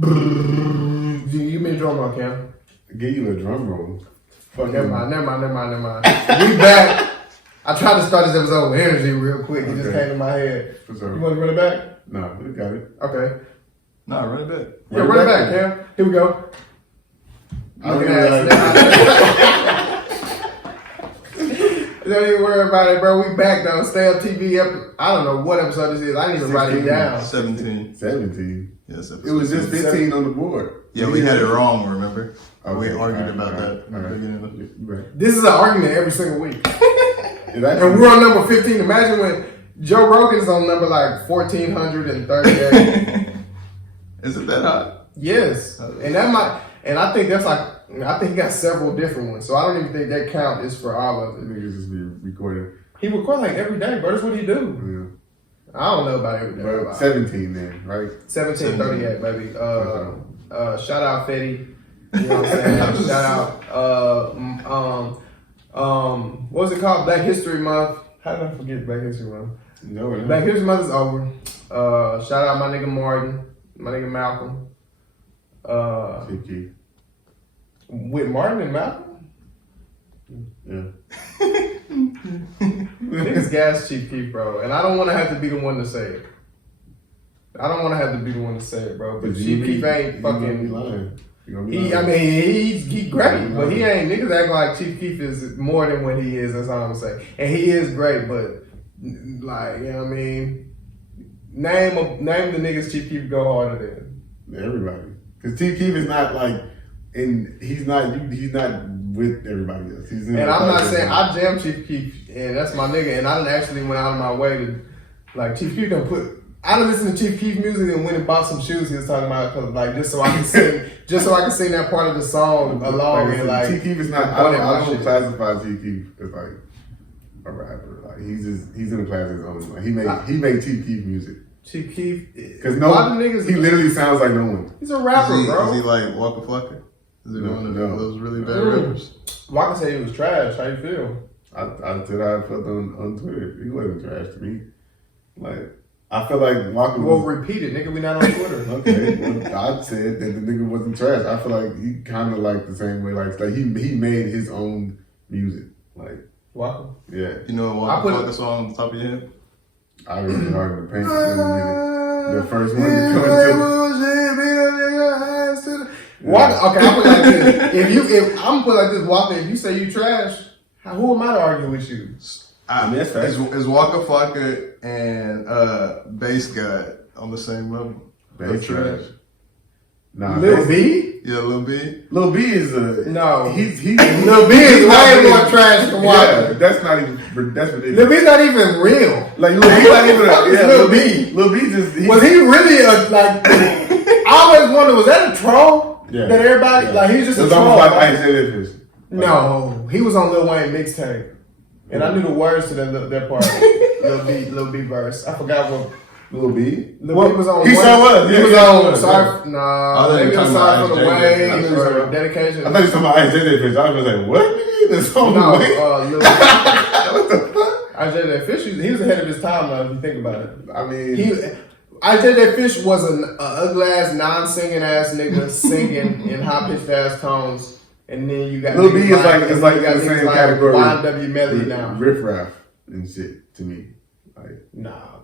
Give me a drum roll, Cam. Give you a drum roll. Never mind. We back. I tried to start this episode with energy real quick. It just came to my head. You want to run it back? No, we got it. Okay. No, run it back. Yeah, run it back, Cam. Here we go. Don't even worry about it, bro. We back though. Stay Up TV. I don't know what episode this is. I didn't even write it down. 17. 17. Yes, it was just 15 on the board. Yeah, we had it wrong, remember? Okay, we argued about that. Right. This is an argument every single week. And we're on number 15. Imagine when Joe Rogan's on number like 1438. Is it that high? Yes. And I think that's like, I think he got several different ones. So I don't even think that count is for all of it. Niggas just be recording. He record like every day, bro. That's what he do. Yeah. I don't know about every day. But 17 then, right? 1738, baby. Shout out Fetty. You know what I'm saying? Shout out what was it called? Black History Month. How did I forget Black History Month? No, Black History Month is over. Shout out my nigga Martin, my nigga Malcolm. Chief. With Martin and Malcolm? Yeah. Niggas gas Chief Keef, bro. And I don't want to have to be the one to say it. Bro. But Chief Keef ain't fucking. He's great, but he ain't. Niggas act like Chief Keef is more than what he is. That's all I'm saying. And he is great, but like, you know what I mean? Name the niggas Chief Keef go harder than. Everybody, because Chief Keef is not like, and he's not with everybody else. And I'm not saying I jam Chief Keef, and that's my nigga. And I done actually went out of my way to like Chief Keef done put. I done listened to Chief Keef music and went and bought some shoes he was talking about, cause like just so I can sing that part of the song along. And like Chief Keef is not. I don't classify Chief Keef as like a rapper. Like he's in a class of his own. Like he made Chief Keef music. Chief Keef, because he literally sounds like no one. He's a rapper, bro. Is he like Waka Flocka? Is he one of those really bad rappers? Waka said he was trash. How you feel? I said I felt on Twitter. He wasn't trash to me. Like I feel like Waka was. Well, repeat it, nigga. We not on Twitter. Okay, I said that the nigga wasn't trash. I feel like he kind of like the same way. Like he made his own music. Like Waka. Yeah. You know what Waka song on the top of your head? I really hard to paint the first one to come into. Waka, okay, I'll put it like this. If I'm gonna put it like this, Waka, if you say you trash, who am I to argue with you? I mean, is Waka Flocka and Bass God on the same level? Bass trash. Nah, Lil B? Yeah, Lil B. Lil B is no. He's Lil B is way more trash than Waka. Yeah, that's ridiculous. Lil B's not even real. Like Lil B's not even Lil B. Lil B just was he really like? I always wonder, was that a troll? Yeah. That everybody like he's just a troll. Almost like Ice No, he was on Lil Wayne mixtape, and I knew the words to that part. Lil B verse. I forgot what. Lil B? Lil B was on. He sure was. He was on. Sorry, maybe I'm sorry for the way or dedication. I thought you were talking about Ice Fish. I was like, what? This song no, Lil what the fuck? IJ Fish, he was ahead of his time now. If you think about it, I mean, IJ Fish was an ugly ass, non-singing ass nigga singing in high pitched ass tones, and then you got Lil B is like it's like the same category. YNW Melly now. Riff Raff and shit to me. Like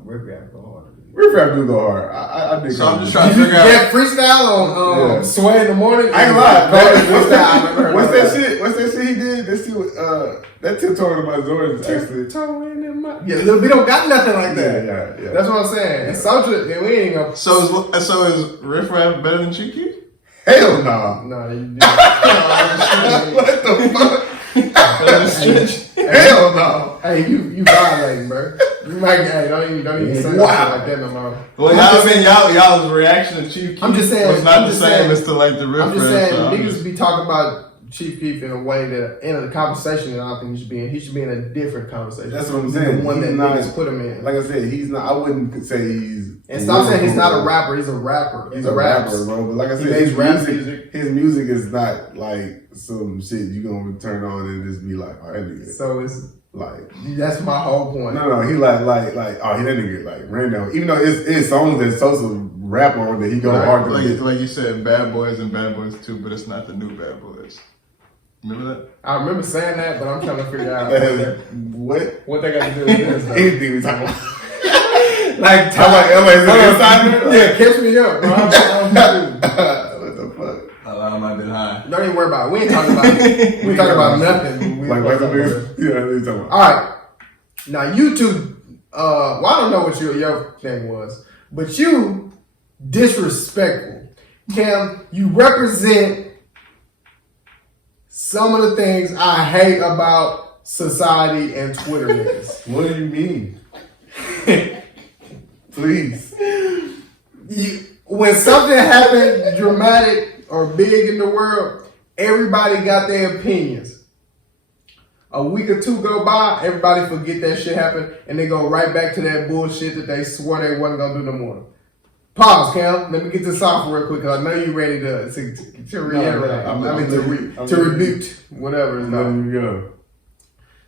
Riff Raff go hard. Riff Raff do go hard. I think. So I'm just trying to figure out. That freestyle on Sway in the Morning. I ain't lying. What's that shit? What's that shit he did? That shit with that tiptoeing in my Jordans actually. Yeah, Lil B don't got nothing like that. Yeah. That's what I'm saying. And Soulja, then we ain't gonna. So is Riff Raff better than Chief Keef? Hell no. No, you what the fuck? Hell no. Hey, you violating, bro. You might don't even say like that no more. Well, y'all's reaction to Chief Keef was not the same as to like the Riff Raff. I'm just saying niggas be talking about Chief Keef in a way that in a conversation that I don't think he should be in. He should be in a different conversation. That's what I'm saying. The one that niggas put him in. Like I said, he's not. I wouldn't say he's. And stop saying he's not a rapper. He's a rapper. He's a rapper, bro. But like I said, his music is not like some shit you gonna turn on and just be like, oh, that nigga. So it's like that's my whole point. No, he like oh, he that nigga like random. Even though it's songs that Sosa rap on that he go hard. Like you said, Bad Boys and Bad Boys 2, but it's not the new Bad Boys. Remember that? I remember saying that, but I'm trying to figure out what they got to do with this. Anything we talking about. Like, yeah, catch me up, bro. What the fuck? I might have been high. Don't even worry about it. We ain't talking about it. We ain't talking about nothing. Yeah, what are you talking about? All right. Now, you two, well, I don't know what your thing was, but you disrespectful. Cam, you represent some of the things I hate about society and Twitter niggas. What do you mean? Please. When something happened dramatic or big in the world, everybody got their opinions. A week or two go by, everybody forget that shit happened, and they go right back to that bullshit that they swore they wasn't gonna do no more. Pause, Cam. Let me get this off real quick, because I know you ready to reiterate. To rebuke whatever it's called.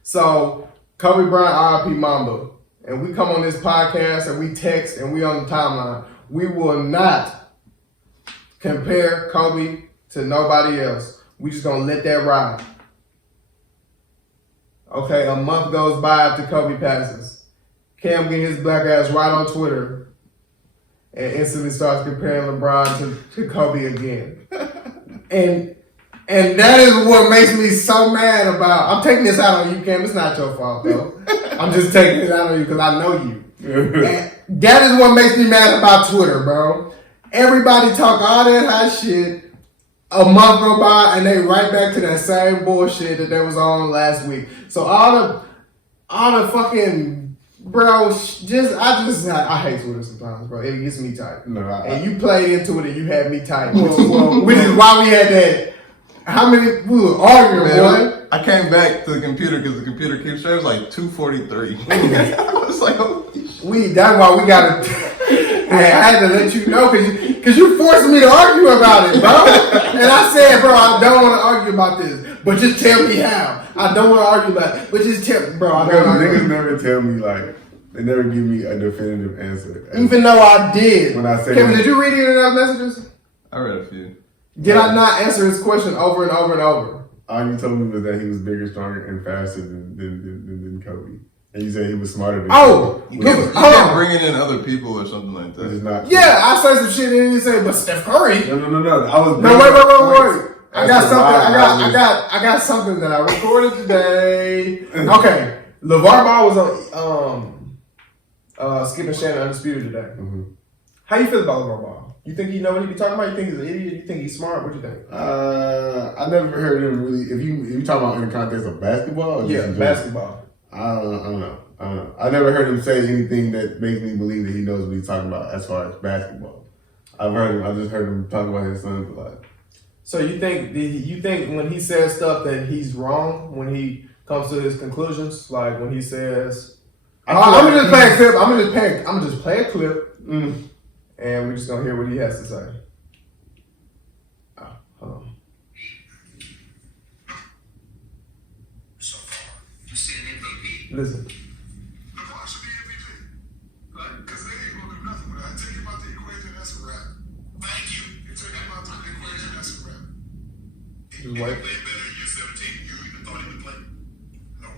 So, Kobe Bryant, RIP Mamba. And we come on this podcast and we text and we on the timeline. We will not compare Kobe to nobody else. We just gonna let that ride. Okay, a month goes by after Kobe passes. Cam get his black ass right on Twitter and instantly starts comparing LeBron to Kobe again. And that is what makes me so mad about. I'm taking this out on you, Cam. It's not your fault, though. I'm just taking it out on you because I know you. And that is what makes me mad about Twitter, bro. Everybody talk all that hot shit. A month go by and they right back to that same bullshit that they was on last week. So all the fucking bro, I hate Twitter sometimes, bro. It gets me tight. And you played into it and you had me tight. Which is why we had that. How many we were arguing, boy? I came back to the computer because the computer keeps showing. It was like 2:43. I was like, oh. That's why we gotta. I had to let you know because you forced me to argue about it, bro. And I said, bro, I don't want to argue about this, but just tell me how. I don't want to argue about it, but just tell me, bro. Niggas never tell me they never give me a definitive answer. Even though I did. When I say, Kevin, did you read any of those messages? I read a few. Did I not answer his question over and over and over? All you told me was that he was bigger, stronger, and faster than Kobe. And you said he was smarter than Kobe. You kept bringing in other people or something like that. Which is not yeah, I said some shit and he said, but Steph Curry. No. I was wait. I got something that I recorded today. Okay. LeVar Ball was on Skip and Shannon Undisputed today. Mm-hmm. How you feel about LeVar Ball? You think he know what he be talking about? You think he's an idiot? You think he's smart? What do you think? I never heard him really. If you talking about in the context of basketball, or yeah, basketball. I don't know. I never heard him say anything that makes me believe that he knows what he's talking about as far as basketball. I just heard him talk about his sons a lot. So you think when he says stuff that he's wrong when he comes to his conclusions, like when he says, I'm gonna just play a clip. I'm gonna just play a clip. And we're just gonna hear what he has to say. Hold on. So far, you see an MVP. Listen. LeBron should be MVP. Right? Because they ain't gonna do nothing with it. I tell you about the equation, that's a wrap. Thank you. You tell you about the equation, that's a wrap. He played better in year 17. You even thought he would play? No.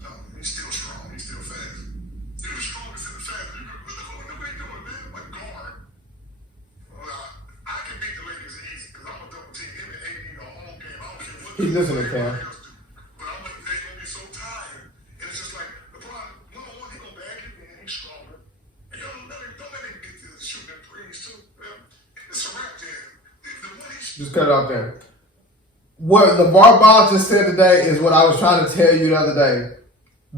No, he's still strong. He's still fast. He's the strongest and the fastest. Look what they're doing, man. Like guard. I can beat the Lakers easy because I'm a double team him and AD the whole game. I don't care what he's listening, Cam. But I'm like, they're gonna be so tired. And it's just like LeBron, one, he gonna bag you, man. He's stronger. And don't let him get to shooting them threes too. It's a wrap to him. Just cut it off there. What LeVar Ball just said today is what I was trying to tell you the other day.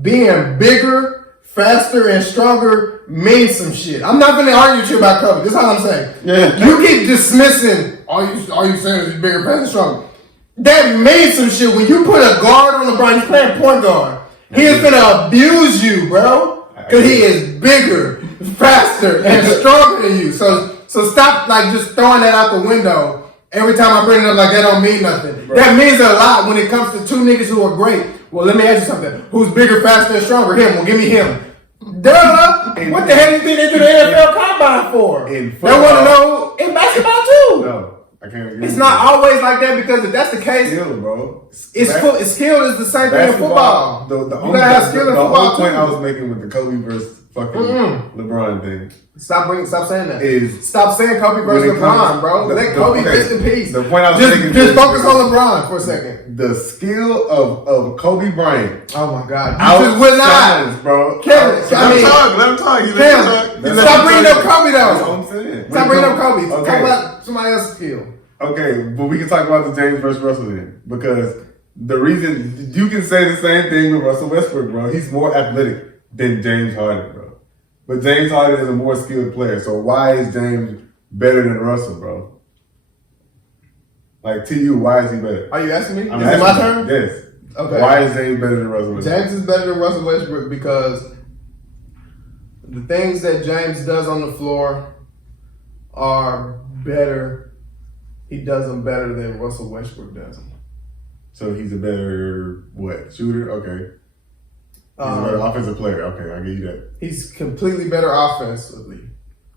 Being bigger, faster, and stronger means some shit. I'm not going to argue with you about Kobe. This is how I'm saying. Yeah. You keep dismissing all you saying is he's bigger, faster, and stronger. That means some shit. When you put a guard on LeBron, he's playing point guard. He is going to abuse you, bro. Because he is bigger, faster, and stronger than you. So stop just throwing that out the window. Every time I bring it up, that don't mean nothing. Bro. That means a lot when it comes to two niggas who are great. Well, let me ask you something. Who's bigger, faster, and stronger? Him. Well, give me him. Duh! What the hell do you think they do the NFL Combine for? In They want to know in basketball too. No, I can't agree. It's not always like that because if that's the case, skill, bro. it's skill is the same thing in football. The you gotta have skill in football whole point too. I was making with the Kobe versus fucking LeBron thing. Stop saying that. Is stop saying Kobe versus LeBron, bro. Let Kobe rest in peace. The point I was making. Just focus on LeBron for a second. The skill of Kobe Bryant. Oh my God! You just will not, bro. Kevin, let him talk. Stop bringing up Kobe though. That's what I'm saying. Stop bringing up Kobe. Okay. Talk about somebody else's skill. Okay, but we can talk about the James versus Russell then. Because the reason you can say the same thing with Russell Westbrook, bro. He's more athletic than James Harden, bro. But James Harden is a more skilled player. So why is James better than Russell, bro? Like, to you, why is he better? Are you asking me? Is asking it my turn? Yes. Okay. Why is James better than Russell Westbrook? James is better than Russell Westbrook because the things that James does on the floor are better. He does them better than Russell Westbrook does them. So he's a better, shooter? Okay. He's a better offensive player. Okay, I'll give you that. He's completely better offensively.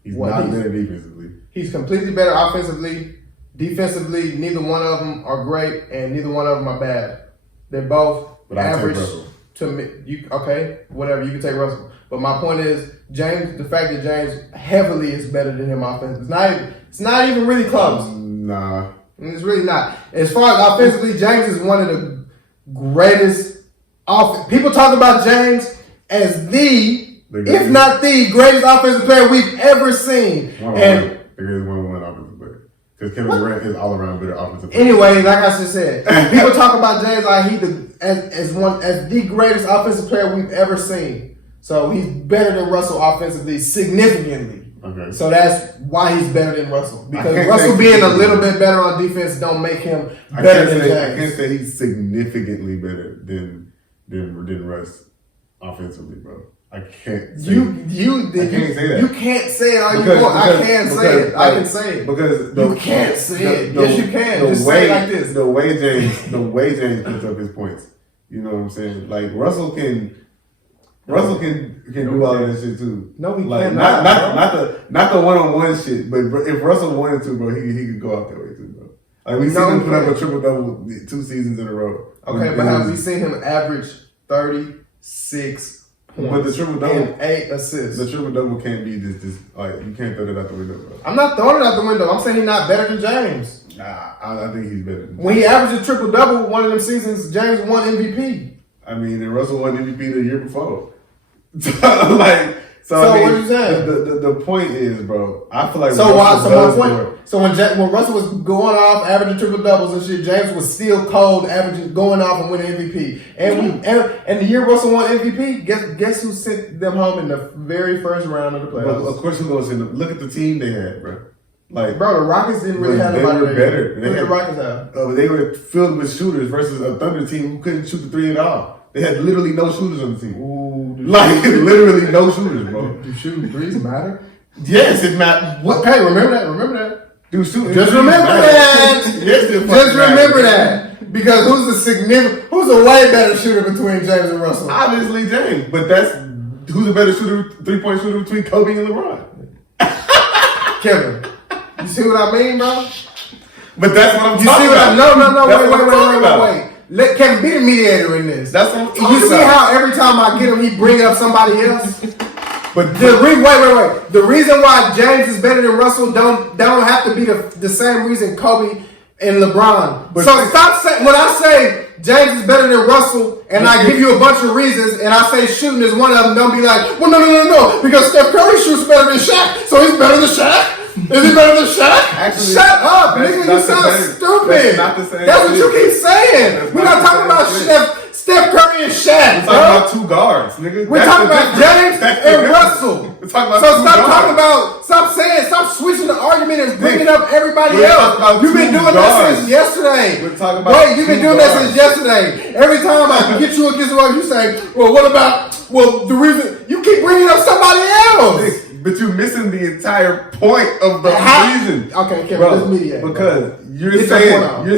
He's not better defensively. He's completely better offensively. Defensively, neither one of them are great, and neither one of them are bad. They're both average to me. Whatever, you can take Russell. But my point is, James. The fact that James heavily is better than him offensively, it's not even really close. Nah, it's really not. As far as offensively, James is one of the greatest. People talk about James as if not the greatest offensive player we've ever seen. The greatest one-on-one offensive player. Because Kevin Durant is all around better offensive player. Anyway, like I just said, people talk about James like as the greatest offensive player we've ever seen. So he's better than Russell offensively significantly. Okay. So that's why he's better than Russell. Because Russell being a little bit better on defense don't make him better than James. I can't say he's significantly better than Russ offensively, bro. I can't say I can't say that. You can't say it all you want. I can say it. I can say it. Because you can't say it. Yes, you can. Just say it like this. The way James puts up his points. You know what I'm saying? Like Russell can do all of that shit too. No, he like cannot. not the one-on-one shit, but if Russell wanted to, bro, he could go out that way too, bro. Like we seen him put up a triple-double 2 seasons in a row. Okay, but have we seen him average 36 points but the triple-double and 8 assists? The triple-double can't be this like you can't throw that out the window, bro. I'm not throwing it out the window. I'm saying he's not better than James. Nah, I think he's better. When he averaged a triple-double one of them seasons, James won MVP. I mean, and Russell won MVP the year before. So what you saying? The point is, bro, I feel like So when Russell was going off averaging triple doubles and shit, James was still cold averaging going off and winning MVP. And the year Russell won MVP, guess who sent them home in the very first round of the playoffs? But of course, who goes in? Look at the team they had, bro. Like, bro, the Rockets didn't really have nobody. They were better. What did the Rockets have? They were filled with shooters versus a Thunder team who couldn't shoot the three at all. They had literally no shooters on the team. Ooh, literally no shooters, bro. Do shooting threes matter? Yes, it matters. Okay, remember that. Do shooting just remember that. Yes, just remember that. Because who's a way better shooter between James and Russell? Obviously James, but who's a better shooter, 3-point shooter between Kobe and LeBron? Kevin, you see what I mean, bro? But that's what I'm talking about. You see what wait. Let Kevin be the mediator in this. That's what I'm talking about. You see how every time I get him, he bring up somebody else? But wait. The reason why James is better than Russell don't have to be the same reason Kobe and LeBron. So stop saying when I say James is better than Russell and I give you a bunch of reasons and I say shooting is one of them, don't be like, well, no, because Steph Curry shoots better than Shaq, so he's better than Shaq. Is he better than Shaq? Actually, shut up, nigga. You sound stupid. That's what you keep saying. We're not talking about Steph Curry and Shaq. We're talking about 2 guards, nigga. We're talking about James and Russell. We're talking about stop switching the argument and bringing up everybody else. You've been doing that since yesterday. We're talking about you've been doing that since yesterday. Every time I get you against the wall, you say, well, what about, the reason, you keep bringing up somebody else. But you're missing the entire point of the reason. Okay, Kevin, let's mediate. Because you're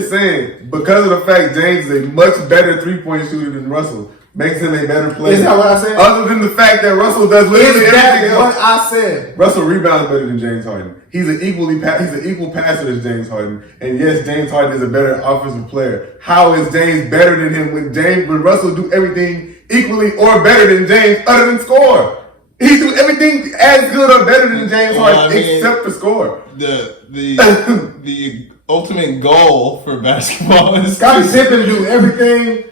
saying because of the fact James is a much better 3-point shooter than Russell, makes him a better player. Is that what I said? Other than the fact that Russell does literally Is that everything what else. I said? Russell rebounds better than James Harden. He's an equal passer as James Harden. And yes, James Harden is a better offensive player. How is James better than him when Russell do everything equally or better than James other than score? He do everything as good or better than James Harden except for score. The ultimate goal for basketball is Scottie Pippen do everything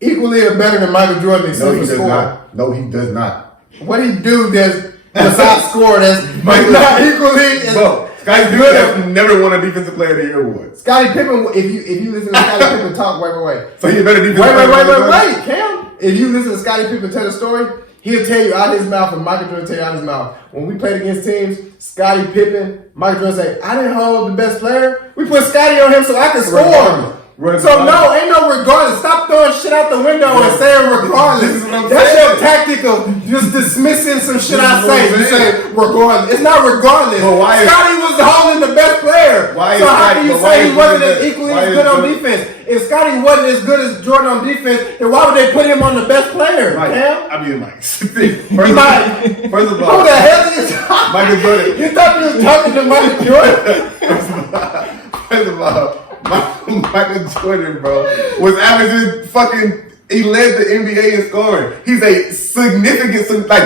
equally or better than Michael Jordan except No, he for does score. not. No, he does not. What he do that's besides score that's not equally as Bro, Scottie Pippen never won a Defensive Player of the Year award. Scottie Pippen, if you listen to Scottie Pippen talk, wait. So he a better defensive player. Wait, Cam. If you listen to Scottie Pippen tell the story, he'll tell you out his mouth, and Michael Jordan tell you out his mouth. When we played against teams, Scottie Pippen, Michael Jordan say, I didn't hold the best player. We put Scottie on him so I could score. So no, ain't no regardless. Stop throwing shit out the window and saying regardless. That's your tactic of just dismissing some shit I say. You say regardless. It's not regardless. Scottie was holding the best player. So how can you say he wasn't as equally as good on defense? If Scottie wasn't as good as Jordan on defense, then why would they put him on the best player? Cam? I mean, Mike. First of Who all, the hell is this? Michael Jordan. You thought you was talking to Michael Jordan? First of all, Michael Jordan, bro, was averaging he led the NBA in scoring. He's a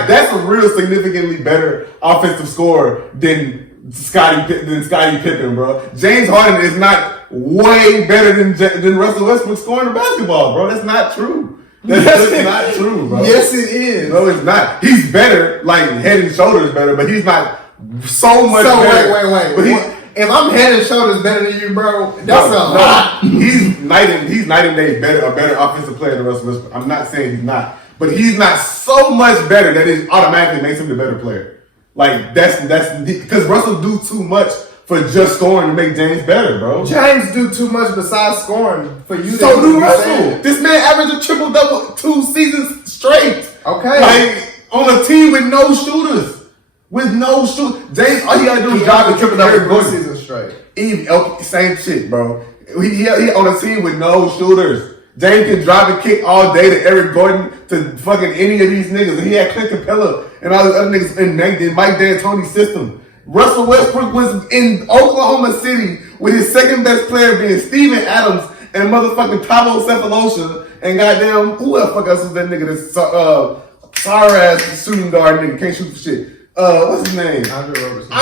that's a real significantly better offensive scorer than Scottie Pippen, bro. James Harden is not way better than Russell Westbrook scoring the basketball, bro. That's not true. That's not true, bro. Yes, it is. No, it's not. He's better, like head and shoulders better, but he's not so much better. Wait. If I'm head and shoulders better than you, bro, that's a lot. He's night and day a better offensive player than Russell Westbrook. I'm not saying he's not, but he's not so much better that it automatically makes him the better player. Like that's because Russell do too much for just scoring to make James better, bro. James do too much besides scoring for you. So do Russell. This man averaged a triple-double 2 seasons straight. Okay. Like on a team with no shooters. James, all he gotta do is drive the triple-double 4 seasons straight. Same shit, bro. He on a team with no shooters. James can drive and kick all day to Eric Gordon to fucking any of these niggas. And he had Clint Capella and all the other niggas in Mike D'Antoni's system. Russell Westbrook was in Oklahoma City with his second best player being Steven Adams and motherfucking Tavo Cephalosha and goddamn, who the fuck else was that nigga that's sorry ass shooting guard nigga, can't shoot for shit. What's his name? Andre Roberson.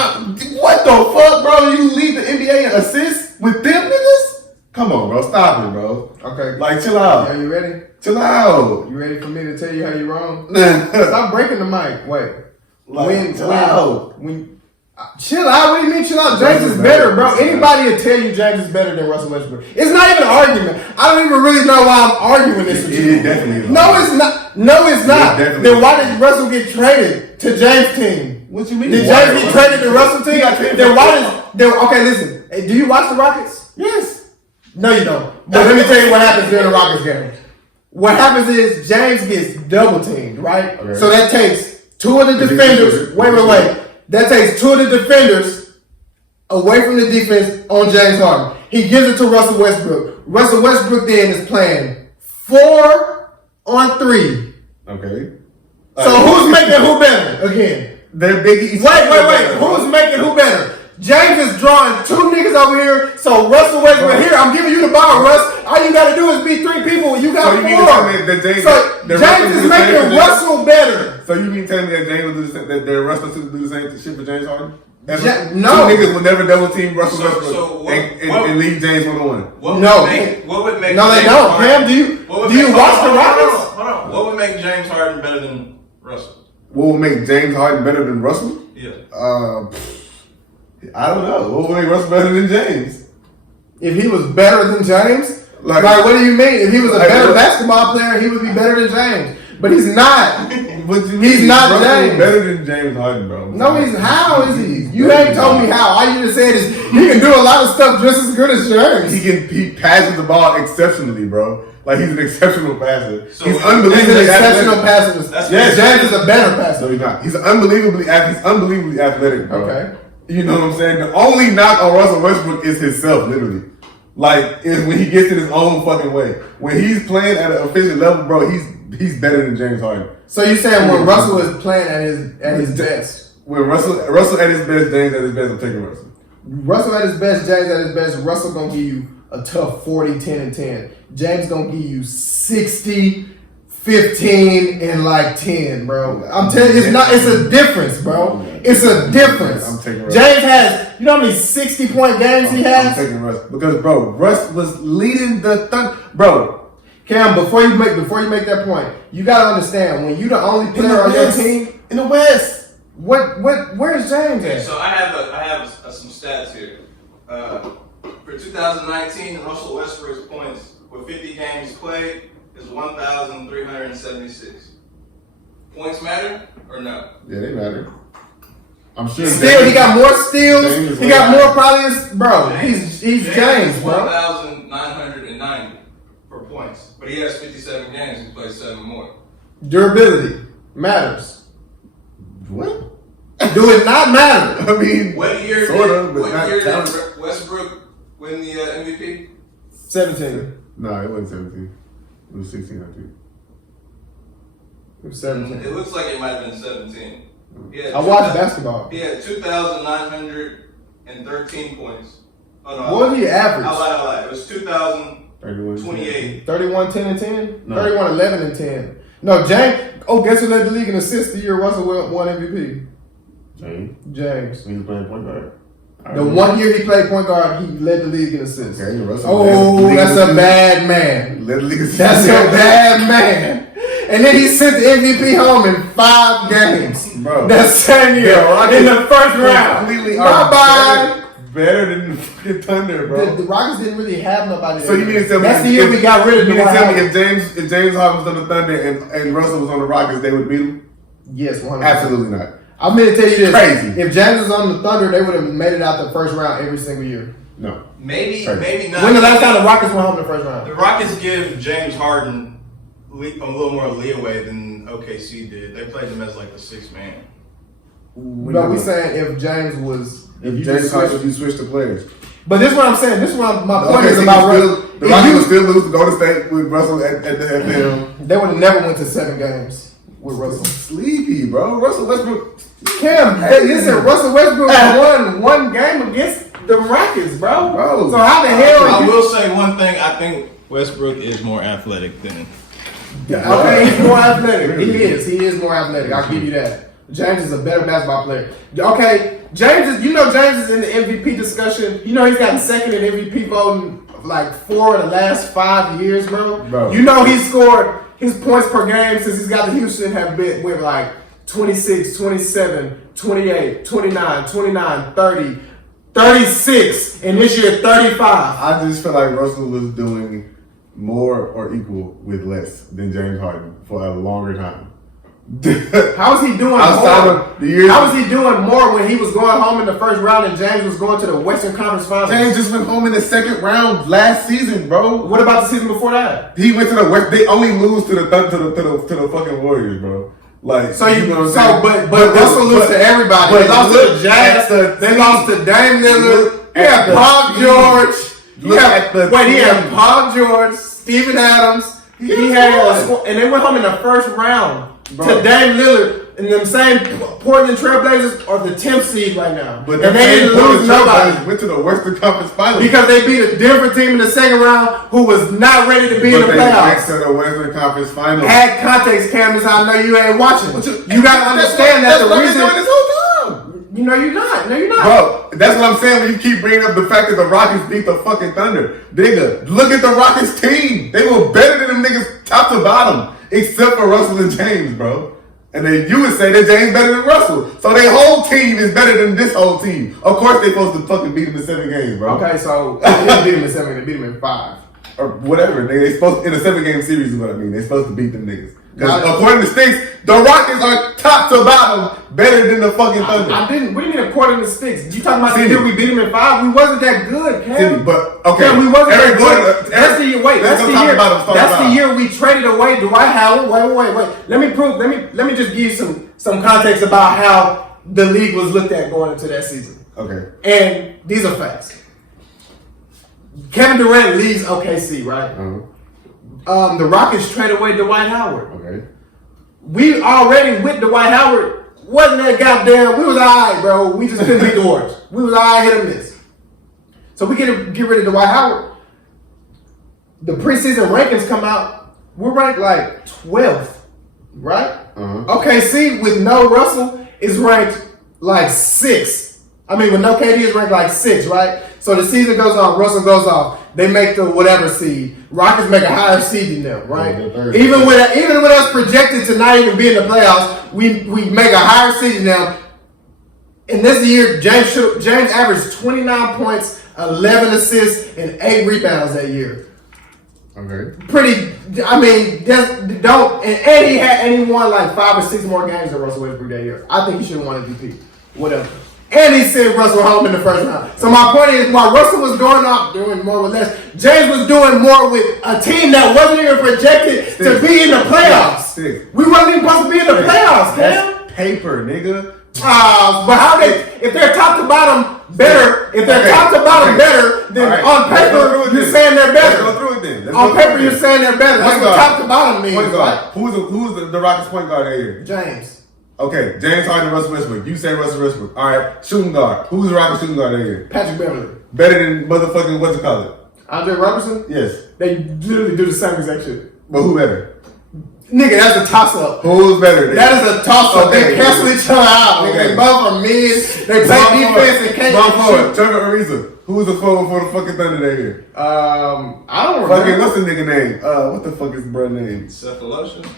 What the fuck, bro? You lead the NBA in assists with them niggas? Come on, bro. Stop it, bro. Okay. Like, chill out. Are you ready? Chill out. You ready for me to tell you how you're wrong? Stop breaking the mic. Wait. Chill out. Chill out? What do you mean chill out? James is better, bro. Anybody will tell you James is better than Russell Westbrook. It's not even an argument. I don't even really know why I'm arguing this with you. It definitely is. No, it's not. No, it's not. Then why did Russell get traded to James' team? What you mean? Did James get traded to Russell team? Then why okay, listen. Hey, do you watch the Rockets? Yes. No, you don't. But let me tell you what happens during the Rockets game. What happens is James gets double teamed, right? Okay. So that takes 2 of the defenders. Wait. That takes 2 of the defenders away from the defense on James Harden. He gives it to Russell Westbrook. Russell Westbrook then is playing 4 on 3. Okay. So who's making who better again? They're big. Wait. Who's making who better? James is drawing 2 niggas over here, so Russell Westbrook here. I'm giving you the ball, Russ. All you got to do is beat 3 people. You got 4. You mean to tell me that James is making Russell better. So you mean telling me that James will do the same, that Russell will do the same shit for James Harden? No. 2 niggas will never double team Russell Westbrook and leave James 1-on-1. What would make no, they don't. Cam, do you watch the Rockets? Hold on. What would make James Harden better than Russell? What would make James Harden better than Russell? Yeah. I don't know. What would make Russell better than James? If he was better than James? Like what do you mean? If he was a better basketball player, he would be better than James. But he's not. He's not James. Better than James Harden, bro. No, how is he? You ain't told me how. All you just said is he can do a lot of stuff just as good as James. He passes the ball exceptionally, bro. Like he's an exceptional passer. So he's unbelievably exceptional passer. Yes, James is a better passer. No, he's not. He's unbelievably athletic, bro. Okay. You know what I'm saying? The only knock on Russell Westbrook is himself, literally. Like, is when he gets in his own fucking way. When he's playing at an efficient level, bro, he's he's better than James Harden. So you saying when Russell is playing at his best? When Russell at his best, James at his best, I'm taking Russell. Russell at his best, James at his best. Russell gonna give you a tough 40, 10, and 10. James gonna give you 60, 15, and like 10, bro. I'm telling you, it's a difference, bro. It's a difference. I'm taking Russell. James has, you know how many 60-point games he has? I'm taking Russ because, bro, Russ was leading the Thunder. Bro, Cam, before you make that point, you gotta understand when you the only player on your team in the West. Where's James Okay, at? so I have some stats here. For 2019, Russell Westbrook's points with 50 games played is 1,376. Points matter or no? Yeah, they matter. I'm sure. Still, he got more steals. James He got more probably. Bro, he's James, bro. 1,990 for points, but he has 57 games. He plays 7 more. Durability matters. What? Do it not matter? I mean, What year sorta, but did not count. Westbrook win the MVP? 17. No, it wasn't 17. It was 16, I think. It was 17. It looks like it might have been 17. I watched basketball. He had 2,913 points. Oh, no, What did he average? I lied. It was 2,028. 31, 10, and 10? No. 31, 11, and 10. No, James. Oh, guess who led the league in assists the year Russell won MVP? James. He was playing point guard. The 1 year he played point guard, he led the league in assists. Okay, Russell Oh, led the that's league a in bad man. Led the league in That's a bad man. And then he sent the MVP home in 5 games. Bro. That same year in the first round. Completely Bye-bye. better than the fucking Thunder, bro. The Rockets didn't really have nobody. So you mean to tell me that's the year we got rid of you mean to Dwight tell me Howard. if James Harden was on the Thunder and Russell was on the Rockets, they would beat him? Yes, 100%. Absolutely not. I'm going to tell you this. Crazy. If James was on the Thunder, they would have made it out the first round every single year. No. Maybe Right. not. When the last time the Rockets went home in the first round? The Rockets give James Harden a little more leeway than OKC did. They played him as like the 6th man. But we saying if James was... If James Harden, you switch the players. But this is what I'm saying. This is what my point Okay, is so about the Russell. Rockets would still lose to Golden State with Russell at the They would have never went to 7 games with Russell. Sleepy, bro. Russell Westbrook. Cam, listen, Russell Westbrook won 1 game against the Rockets, bro. So how the hell? I will say one thing. I think Westbrook is more athletic than. Okay, he's more athletic. He is more athletic. I'll give you that. James is a better basketball player. Okay, James is in the MVP discussion. You know he's gotten second in MVP voting like 4 of the last 5 years, bro. You know he scored his points per game since he's got to Houston have been with like 26, 27, 28, 29, 29, 30, 36, and this year 35. I just feel like Russell was doing more or equal with less than James Harden for a longer time. How was he doing Outside more? of the years, How was he doing more when he was going home in the first round and James was going to the Western Conference Finals? James just went home in the second round last season, bro. What about the season before that? He went to the West. They only lose to the fucking Warriors, bro. Like So you know what I'm saying? but Russell lost to everybody. They lost to the Jazz. They lost to Dame Lillard. He had Paul George. He had Paul George, Steven Adams. He had and they went home in the first round. Bro. To Dame Lillard and them same Portland Trailblazers are the 10th seed right now. But and they didn't lose nobody went to the Western Conference Finals because they beat a Denver team in the second round who was not ready to be in the They went playoffs. to the Western Conference Finals. Add context, Cam, is how I know you ain't watching. You gotta understand that the reason. Doing this whole time. You know you're not. No, you're not. Bro, that's what I'm saying when you keep bringing up the fact that the Rockets beat the fucking Thunder. Nigga, look at the Rockets team. They were better than them niggas top to bottom, except for Russell and James, bro. And then you would say that James better than Russell. So their whole team is better than this whole team. Of course they supposed to fucking beat him in 7 games, bro. Okay, so they didn't beat him in 7, they beat him in 5. Or whatever. They supposed in a 7-game series is what I mean. They supposed to beat them niggas. Because Got it. according to Stixx, the Rockets are top to bottom better than the fucking Thunder. I didn't. What do you mean according to Stixx? You talking about the Cindy. year we beat him in 5? We wasn't that good, Cam. Cindy, but okay. Cam, we wasn't Eric that good. Gordon, That's the year. Wait, let's that's go the talk year. about him, That's the year we traded away Dwight Howard. Wait. Let me prove. Let me just give you some context about how the league was looked at going into that season. Okay. And these are facts. Kevin Durant leaves OKC, right? Uh-huh. The Rockets trade away Dwight Howard. Okay. we already with Dwight Howard wasn't that goddamn. We was alright, bro. We just couldn't beat the Warriors. We was alright, hit or miss. So we get rid of Dwight Howard. The preseason rankings come out. We're ranked like 12th, right? OKC with no Russell is ranked like 6th. I mean, with no KD is ranked like 6th, right? So the season goes on, Russell goes off. They make the whatever seed. Rockets make a higher seed than them, right? Even with us projected to not even be in the playoffs, we make a higher seed than them. And this year, James averaged 29 points, 11 assists, and 8 rebounds that year. Okay. Pretty. I mean, and he won like 5 or 6 more games than Russell Westbrook that year. I think he should have won MVP. Whatever. And he sent Russell home in the first round. So my point is, while Russell was doing more with less, James was doing more with a team that wasn't even projected to be in the playoffs. We wasn't even supposed to be in the playoffs, man. That's paper, nigga. But how if they're top to bottom better, then on paper you're saying they're better. Let's go through it then. On paper you're saying they're better. That's what top to bottom means. Point guard. Right? Who's the Rockets point guard that year? James. Okay, James Harden, Russell Westbrook. You say Russell Westbrook. All right, shooting guard. Who's the Rockets shooting guard that year? Patrick Beverly. Better than motherfucking what's it called? Andre Robertson? Yes. They literally do the same exact shit. But who better? Nigga, that's a toss-up. Who's better? That is a toss-up. Okay. They cancel each other out. Nigga. They both are mids. They play defense and can't forward. Trevor Ariza. Who's the forward for the fucking Thunder that year? I don't fucking remember. What's the nigga name? What the fuck is the brother name? Cephalosha?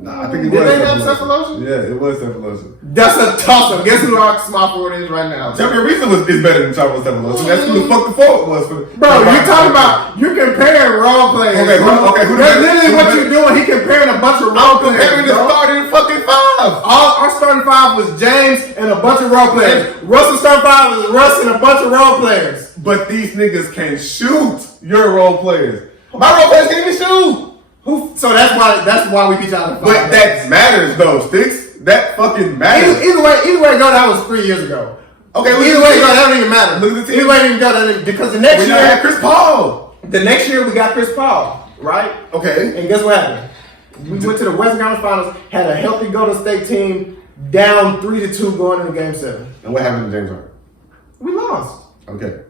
Nah, I think it Did was they have Cephalosha? Yeah, it was Cephalosha. That's a toss-up. Guess who our small forward is right now? Trevor Ariza is better than Chavo Cephalosha. That's who the fuck the forward was for. Bro, you're talking about, you're comparing role players. Okay, that's literally what you're doing. He comparing a bunch of role players. Comparing the starting fucking 5. Our starting 5 was James and a bunch of role players. Russell's starting 5 was Russ and a bunch of role players. But these niggas can't shoot. Your role players. My role players can't even shoot. So that's why we beat y'all in 5. But that matters though, Stixx. That fucking matters. Either way, go. That was 3 years ago. Okay, either way, go. That don't even matter. Look at the team. Either way, even go. Because the next We year had Chris Paul. The next year we got Chris Paul, right? Okay. And guess what happened? We went to the Western Conference Finals, had a healthy Golden State team, down 3-2 going into Game 7. And what happened to James Harden? We lost. Okay.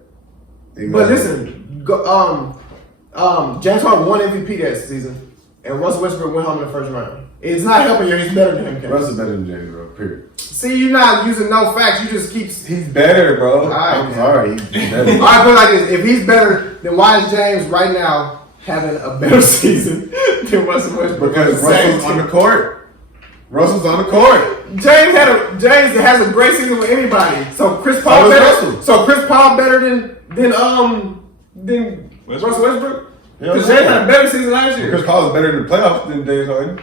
But listen, James Harden won MVP that season, and Russell Westbrook went home in the first round. It's not helping you. He's better than him. Kevin. Russell's better than James, bro. Period. See, you're not using no facts. You just keep. He's better, bro. Right, I'm sorry. He's better. All right, put it like this: if he's better, then why is James right now having a better season than Russell Westbrook? Because Russell's on the court. Russell's on the court. James has a great season with anybody. So Chris Paul better. Russell. So Chris Paul better than Russell Westbrook. Because James had a better season last year. Chris Paul is better in the playoffs than James Harden.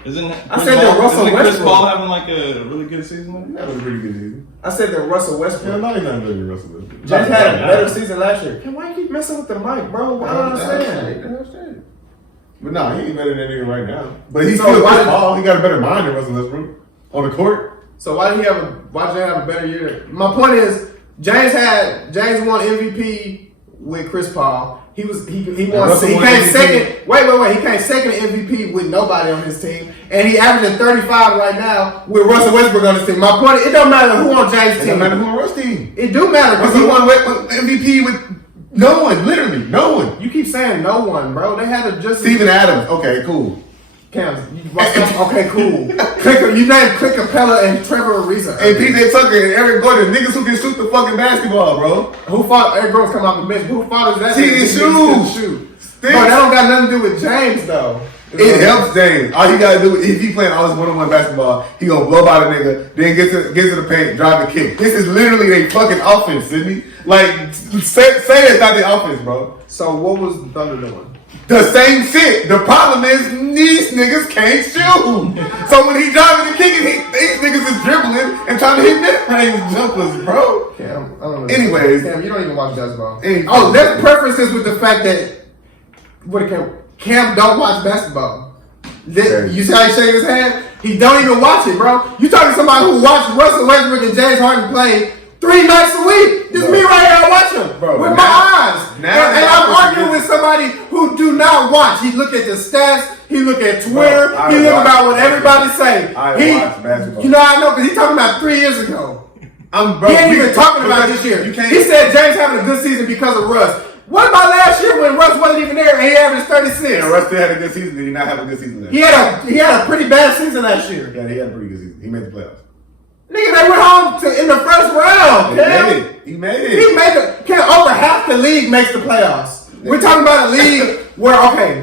I said that Russell Westbrook. Chris Paul having like a really good season? That was a pretty good season. I said that Russell Westbrook. Yeah, no, he's not better than Russell Westbrook. James had a better season last year. Why you keep messing with the mic, bro? I don't understand. But no, he ain't better than nigga right now. But he's So still why Chris did- Paul. He got a better mind than Russell Westbrook on the court. So why did James have a better year? My point is, James won MVP with Chris Paul. He won. Russell He won came MVP. second. Wait. He came second MVP with nobody on his team, and he averaging 35 right now with Russell Westbrook on his team. My point is, it don't matter who on James' It team. doesn't matter who on Russ's team. It do matter because Russell won MVP with no one. Literally, no one. You keep saying no one, bro. They had a just Steven Adams. Okay, cool. Cam. Okay, cool. You named Clint Capella and Trevor Ariza. And PJ Tucker and Eric Gordon, niggas who can shoot the fucking basketball, bro. Who fought Eric Gordon come off the bench? Who fought is that? See his shoes. Bro, that don't got nothing to do with James though. It helps James. All he gotta do if he playing all his one-on-one basketball, he gonna blow by the nigga, then get to the paint, drive the kick. This is literally a fucking offense, Sydney. Like say it's not the offense, bro. So what was Thunder doing? The same shit. The problem is these niggas can't shoot. So when he driving and kicking, these niggas is dribbling and trying to hit mid-range jumpers, bro. Cam, I don't know. Anyways. Cam, you don't even watch basketball. Anyways. There's preferences with the fact that Cam don't watch basketball. You see how he shaking his hand? He don't even watch it, bro. You talking to somebody who watched Russell Westbrook and James Harden play 3 nights a week. This is me right here. I watch him with my eyes. And I'm arguing with somebody who do not watch. He look at the stats. He look at Twitter. Bro, He look about what everybody say. I watch basketball. You know I know because he talking about 3 years ago. Bro, He ain't even talking about this year. You can't. He said James having a good season because of Russ. What about last year when Russ wasn't even there and he averaged 36? Yeah, Russ still had a good season. Did he not have a good season? He had a pretty bad season last year. Yeah, he had a pretty good season. He made the playoffs. Nigga, they went home in the first round. He made it. He made it. Over half the league makes the playoffs. We're talking about a league where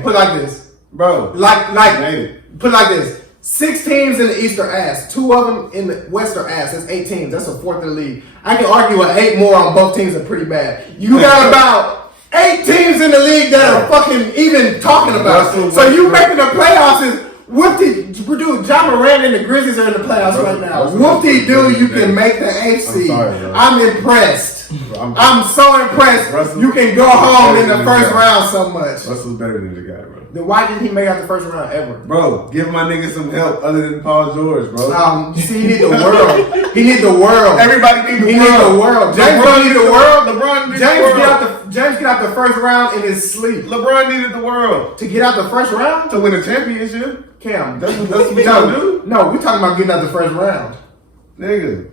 put it like this, Bro. like He made it. put it like this. 6 teams in the East are ass. 2 of them in the West are ass. That's 8 teams. That's a fourth of the league. I can argue with 8 more on both teams are pretty bad. You got about 8 teams in the league that are fucking even talking about it. So you making the playoffs is dude, John Moran and the Grizzlies are in the playoffs right now. Whoop-de-doo, you can make the AFC. I'm impressed. I'm so impressed. You can go home in the first round so much. Russell's better than the guy, bro. Then why didn't he make out the first round ever? Bro, give my nigga some help other than Paul George, bro. See, he need the world. He need the world. Everybody need the world. He need the world. James don't need the world. LeBron needs James the world. James get out the first round in his sleep. LeBron needed the world To get out the first round? to win a championship. Cam, That's what we gotta do. No, we're talking about getting out the first round. Nigga.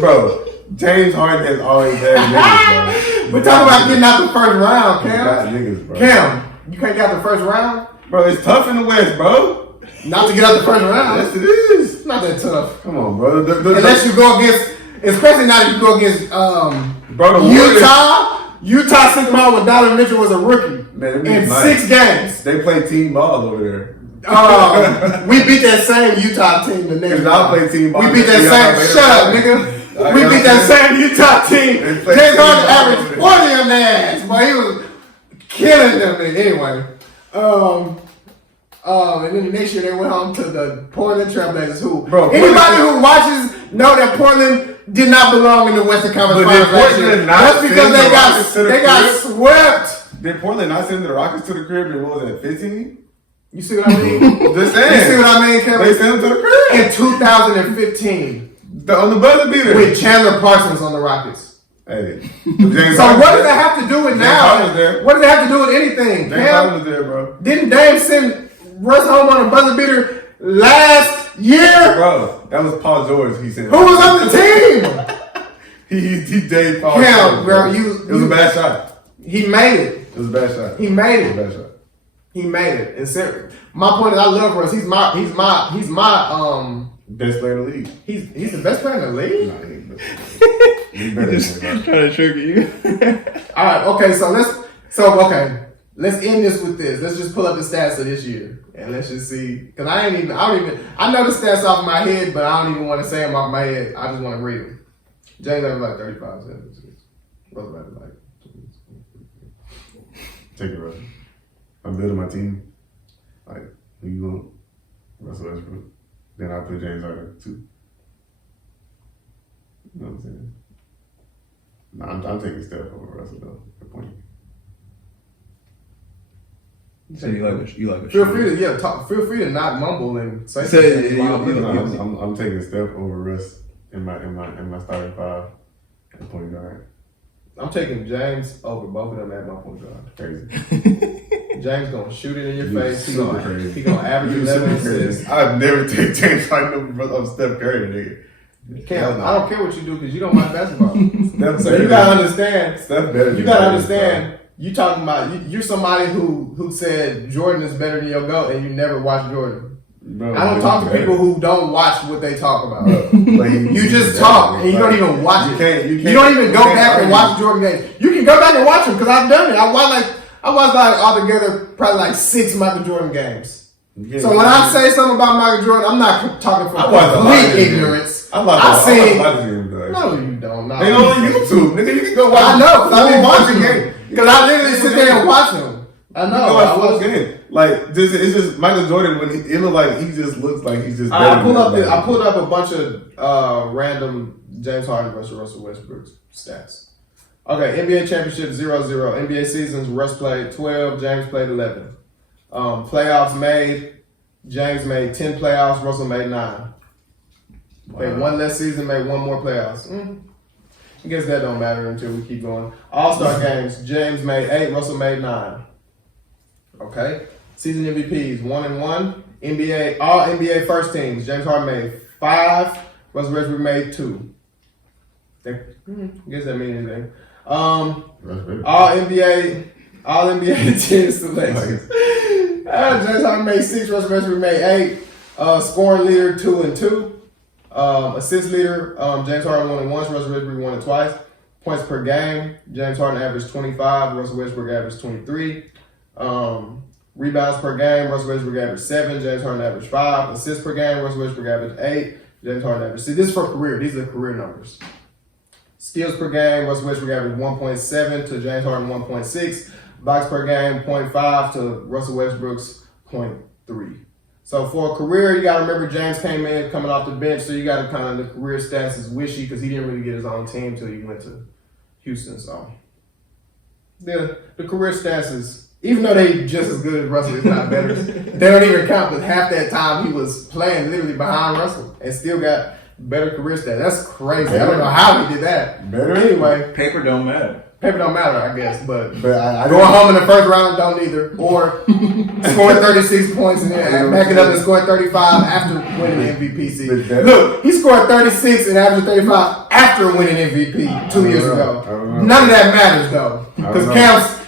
Bro, James Harden has always had niggas, bro. We're talking about getting out the first round, He got Cam. niggas, bro. Cam, you can't get out the first round? Bro, it's tough in the West, bro. Not to get out the first round. Yes, it is. It's not that tough. Come on, bro. Unless you go against, especially not if you go against Bro, the Utah. Utah sent them out when Donovan Mitchell was a rookie Man, in nice. 6 games. They play team ball over there. We beat that same Utah team the next Cause y'all play team ball. We beat that same. Shut up, nigga. We beat that same Utah team. James Harden averaged 40 on their ass, but he was killing them. Anyway, and then the next year they went home to the Portland Trailblazers. Anybody who watches know that Portland did not belong in the Western Conference Finals last year. That's because they got swept. Did Portland not send the Rockets to the crib and what was that, 15? You see what I mean? Just saying. You see what I mean, Kevin? They sent them to the crib. In 2015. On the buzzer beater. With Chandler Parsons on the Rockets. Hey. So what does that have to do with now? What does that have to do with anything? James Harden was there, bro. Didn't Dame send Russ home on a buzzer beater last year? Bro, that was Paul George. He sent. Who was on the team? he Dave Paul. George, bro. It was a bad shot. He made it. It was a bad shot. He made It was a it. bad shot. He made it. And my point is, I love Russ. He's my Best player in the league. He's the best player in the league. Nah, he ain't the best player. He's better than that. Trying to trigger you. All right. Okay. Let's end this with this. Let's just pull up the stats of this year and let's just see. Cause I know the stats off my head, but I don't even want to say them off my head. I just want to read them. James had like 35 cents. Russell had like. Take it, Russell. I'm building my team. Like, who you want? Russell Westbrook. Then I put James Harden 2. You know what I'm saying? No, I'm taking Steph over Russell though. Good point. So you like a Feel free to not mumble and say Say, something. you- I'm taking Steph over Russ in my starting 5 at point guard. I'm taking James over both of them at my point guard. Crazy. James gonna shoot it in your You face. He super gonna crazy. average 11 assists. I've never taken James Harden over Steph Curry, nigga. Cam, I don't care what you do because you don't like basketball. Steph So you gotta understand. Steph better. You gotta understand. You talking about you're somebody who said Jordan is better than your GOAT and you never watched Jordan. Bro, I don't talk to people who don't watch what they talk about. Like, You just talk and you don't even watch it. You don't even go back and watch Jordan games. You can go back and watch them because I've done it. I watched like altogether probably like 6 Michael Jordan games. Yeah, So when I say something about Michael Jordan, I'm not talking from complete ignorance. I've seen. him, No, you don't. No. They on YouTube, nigga. You can go watch. I know, because I've been watching game. them. Because I literally sit there and watch them. I know. Go watch full game. Like it's just Michael Jordan when it look like he just looks like he's just. I pulled up a bunch of random James Harden versus Russell Westbrook stats. Okay, NBA championship 0-0. NBA seasons, Russ played 12, James played 11. Playoffs made, James made 10 playoffs, Russell made 9. Played one less season, made 1 more playoffs. I guess that don't matter until we keep going. All-Star games, James made 8, Russell made 9. Okay. Season MVPs 1-1. NBA all NBA first teams. James Harden made 5. Russell Westbrook made 2. I guess that means anything. All NBA 10 selections. James Harden made 6. Russell Westbrook made 8. Scoring leader 2 and 2. Assist leader James Harden won it once. Russell Westbrook won it twice. Points per game. James Harden averaged 25. Russell Westbrook averaged 23. Rebounds per game. Russell Westbrook averaged 7. James Harden averaged 5. Assists per game. Russell Westbrook averaged 8. James Harden averaged 6. This is for career. These are the career numbers. Steals per game. Russell Westbrook averaged 1.7 to James Harden 1.6. Blocks per game 0.5 to Russell Westbrook's 0.3. So for a career, you got to remember James came in coming off the bench, so you got to kind of, the career stats is wishy because he didn't really get his own team until he went to Houston. So the career stats is, even though they just as good as Russell, if not better, they don't even count because half that time he was playing literally behind Russell and still got better career stats. That's crazy. I don't know how he did that. Better anyway. Paper don't matter. Paper don't matter, I guess, but I going home in the first round don't either. Or scoring 36 points and then backing up and scoring 35 after winning the MVP season. Look, he scored 36 and averaged 35 after winning MVP 2 years ago. None of that matters though, because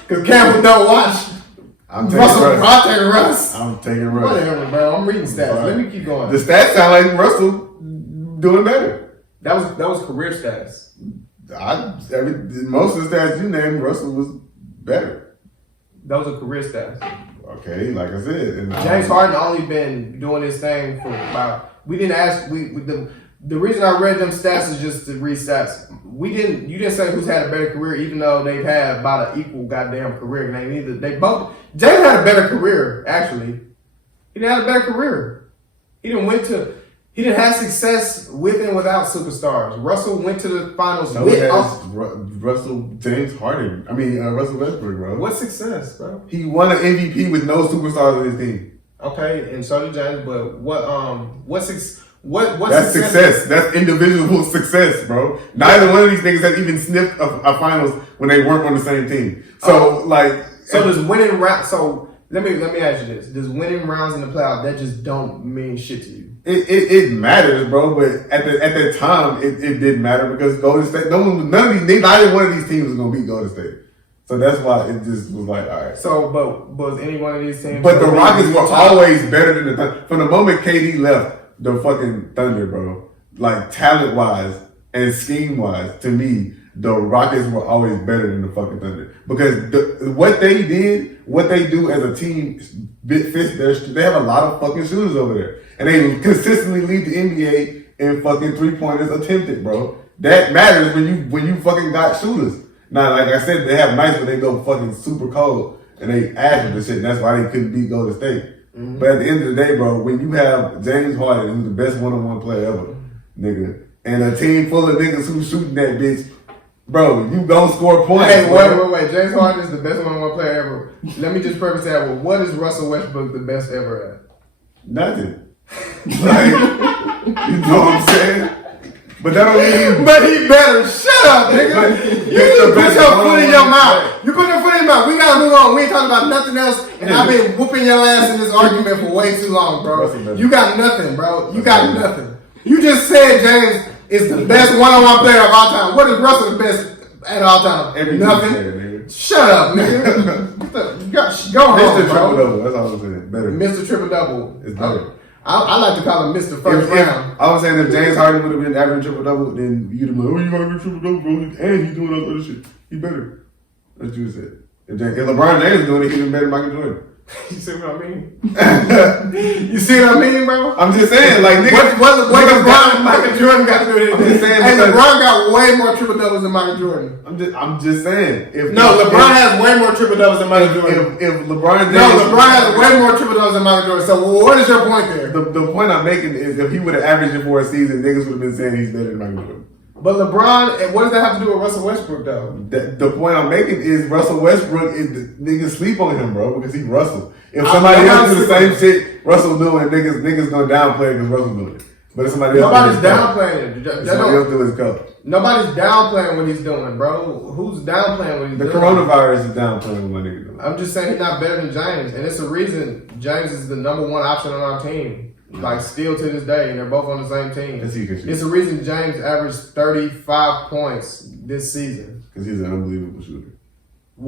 Campbell don't watch. I'm taking Russ. I'm taking Russ. Whatever, bro. I'm reading stats. Let me keep going. The stats sound like Russell doing better. That was career stats. Most of the stats you named, Russell was better. Those are career stats. Okay, like I said, and James Harden only been doing this thing for about. We didn't ask. The reason I read them stats is just to read stats. You didn't say who's had a better career, even though they've had about an equal goddamn career. They both. James had a better career actually. He didn't have a better career. He didn't have success with and without superstars. Russell went to the finals with Russell Westbrook, bro. What success, bro? He won an MVP with no superstars on his team. Okay, and so did James. But what success? That's success. That's individual success, bro. Neither one of these niggas has even sniffed a finals when they weren't on the same team. So does winning round? So let me ask you this: does winning rounds in the playoffs that just don't mean shit to you? It matters, bro. But at the time, it didn't matter because Golden State. Neither one of these teams was gonna beat Golden State. So that's why it just was like, all right. So, but was any one of these teams? But the Rockets were always better than the Thunder. From the moment KD left the fucking Thunder, bro, like talent wise and scheme wise, to me, the Rockets were always better than the fucking Thunder because what they do as a team fits they have a lot of fucking shooters over there, and they consistently lead the NBA in fucking 3-pointers attempted, bro. That matters when you fucking got shooters. Now, like I said, they have nights where they go fucking super cold and they average the shit, and that's why they couldn't beat Golden State. Mm-hmm. But at the end of the day, bro, when you have James Harden, who's the best one-on-one player ever, nigga, and a team full of niggas who's shooting that bitch, bro, you gon' score points. Hey, wait. James Harden is the best one-on-one player ever. Let me just preface that with, what is Russell Westbrook the best ever at? Nothing. Like, you know what I'm saying? But that don't mean. But he better. Shut up, nigga. You put your foot in your mouth. You put your foot in your mouth. We gotta move on. We ain't talking about nothing else. And I've been whooping your ass in this argument for way too long, bro. You got nothing, bro. You got nothing. You just said James is the best one-on-one player of all time. What is Russell the best at all time? Nothing. Player, shut up, nigga. Go home, Mr. bro. Triple Double. That's all I'm saying. Better. Mr. Triple Double. It's better. I like to call him Mr. First Round. I was saying if James Harden would have been averaging triple double, then you'd have been like, oh, you gotta be triple double, bro, and he's doing all the other shit. He better. That's what you said. If LeBron James is doing it, he's been better than Michael Jordan. You see what I mean? You see what I mean, bro? I'm just saying, like, nigga. What LeBron and Michael Jordan got to do with I'm just saying, and LeBron got way more triple doubles than Michael Jordan. I'm just saying. LeBron has way more triple doubles than Michael Jordan. If LeBron James, LeBron has way more triple doubles than Michael Jordan. So what is your point there? The point I'm making is if he would have averaged it for a season, niggas would have been saying he's better than Michael Jordan. But LeBron, what does that have to do with Russell Westbrook, though? The point I'm making is Russell Westbrook is niggas sleep on him, bro, because he's Russell. If somebody else do the same shit Russell doing, niggas gonna downplay because Russell doing it. But it's somebody else. Nobody's downplaying it. Somebody else do his cup. Nobody's downplaying what he's doing, bro. Who's downplaying what he's The doing? coronavirus is downplaying what my nigga doing. I'm just saying he's not better than James, and it's a reason James is the number one option on our team. Like still to this day, and they're both on the same team. Because he can shoot. It's a reason James averaged 35 points this season. Because he's an unbelievable shooter.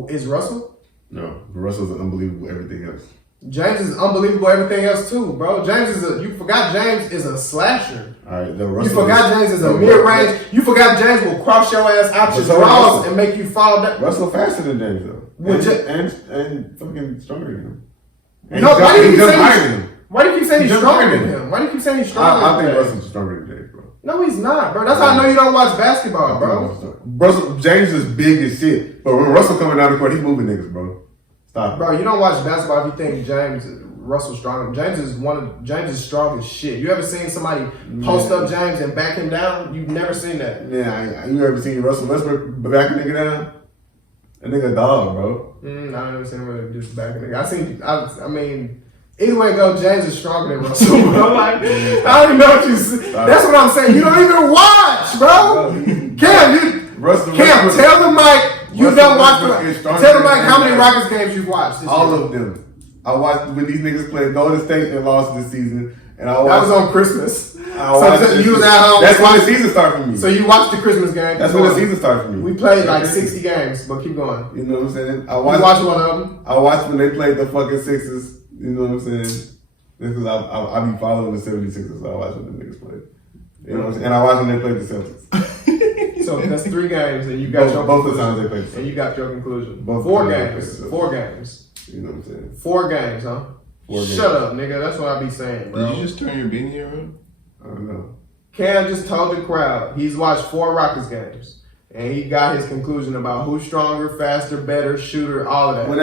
Is Russell? No, Russell's an unbelievable everything else. James is unbelievable everything else too, bro. You forgot James is a slasher. All right, You forgot James is a mid-range. You forgot James will cross your ass out your draws and make you fall down. Russell faster than James though. Would And fucking stronger than him. And No, why do you keep saying higher than him? Why do you keep saying he's He's stronger higher than than him? Why do you keep saying he's stronger I than think him? Russell's stronger than James, bro. No, he's not, bro. That's how I know you don't watch basketball, bro. Russell James is big as shit. But when Russell coming down the court, he's moving niggas, bro. Stop. Bro, you don't watch basketball if you think Russell's stronger. James is strong as shit. You ever seen somebody post up James and back him down? You've never seen that. Yeah, you ever seen Russell Westbrook back a nigga down? That nigga a dog, bro. I never seen him just back a nigga. I mean, either way it go, James is stronger than Russell, bro. Like, I don't even know what you say. That's what I'm saying. You don't even watch, bro. Cam, tell the mic you don't watch. Tell the mic how many Rockets games you've watched. All of them. I watched when these niggas played Golden State and lost this season, and I watched. That was on Christmas. So you was at home. That's when the season started for me. So you watched the Christmas game. That's when the season started for me. We played like 60 games, but keep going. You know what I'm saying? You watched one of them. I watched when they played the fucking Sixers. You know what I'm saying? Because I be following the 76ers, so I watch when the niggas play. You know what I'm saying? And I watch when they played the Celtics. So that's 3 games, and you got both of the times they played the Celtics. And you got your conclusion. Both 4 times they games. played the 4 games. You know what I'm saying? 4 games, huh? 4 games. Shut up, nigga. That's what I be saying, bro. Did you just turn your beanie around? I don't know. Cam just told the crowd he's watched 4 Rockets games, and he got his conclusion about who's stronger, faster, better, shooter, all of that. Well,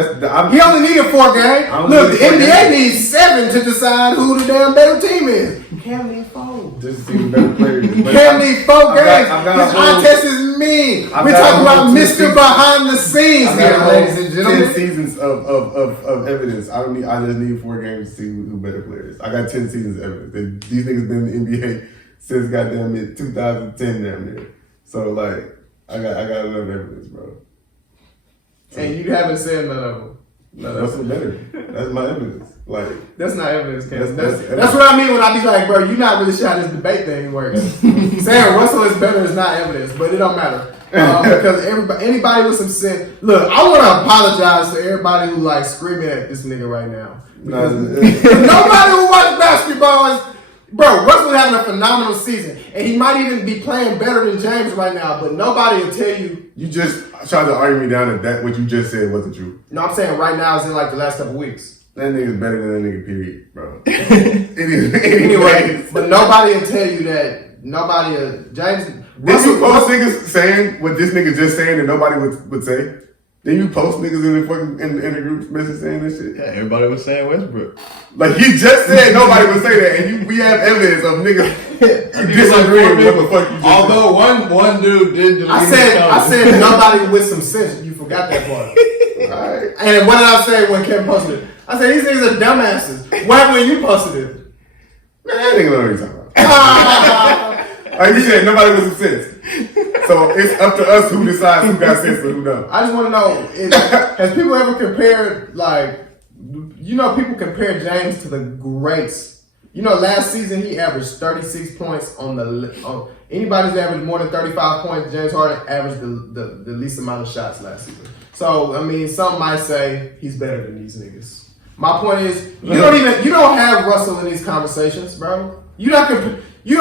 He only needed 4 games. Look, the NBA needs 7 to decide who the damn better team is. Cam needs 4. Just to see the better players. Cam needs 4 games. got His eye test is mean. We're talking about Mr. Behind the Scenes here, ladies and 10 gentlemen. seasons of evidence. I just need 4 games to see who better players. I got 10 seasons of evidence. These niggas been in the NBA since goddamn mid 2010 damn near. So like I got enough evidence, bro. And you haven't said none of them. What's better? That's my evidence. Like That's not evidence, Cam. That's That's what I mean when I be like, bro, you're not really sure how this debate thing works. Saying Russell is better is not evidence, but it don't matter. Because anybody with some sense. Look, I want to apologize to everybody who like screaming at this nigga right now. Because nobody who watch basketball is. Bro, Russell having a phenomenal season, and he might even be playing better than James right now, but nobody will tell you. you just tried to argue me down that what you just said wasn't true. No, I'm saying right now is in like the last couple weeks. That nigga's better than that nigga, period, bro. Anyway, but nobody will tell you that. James. Did you post niggas saying what this nigga just saying that nobody would say? Then you post niggas in the fucking in the group message saying this shit? Yeah, everybody was saying Westbrook. Like he just said nobody would say that, and we have evidence of niggas disagreeing with what the fuck you just said. Although one dude did delete I said nobody with some sense. You forgot that part. Alright. And what did I say when Kevin posted it? I said these niggas are dumbasses. What happened when you posted it? Man, that nigga know what he's talking about. Like you said, nobody with some sense. So it's up to us who decides who got sense and who don't. I just want to know, has people ever compared, like, people compare James to the greats. Last season he averaged 36 points on anybody who's averaged more than 35 points. James Harden averaged the least amount of shots last season. So, I mean, some might say he's better than these niggas. My point is, you don't have Russell in these conversations, bro. What do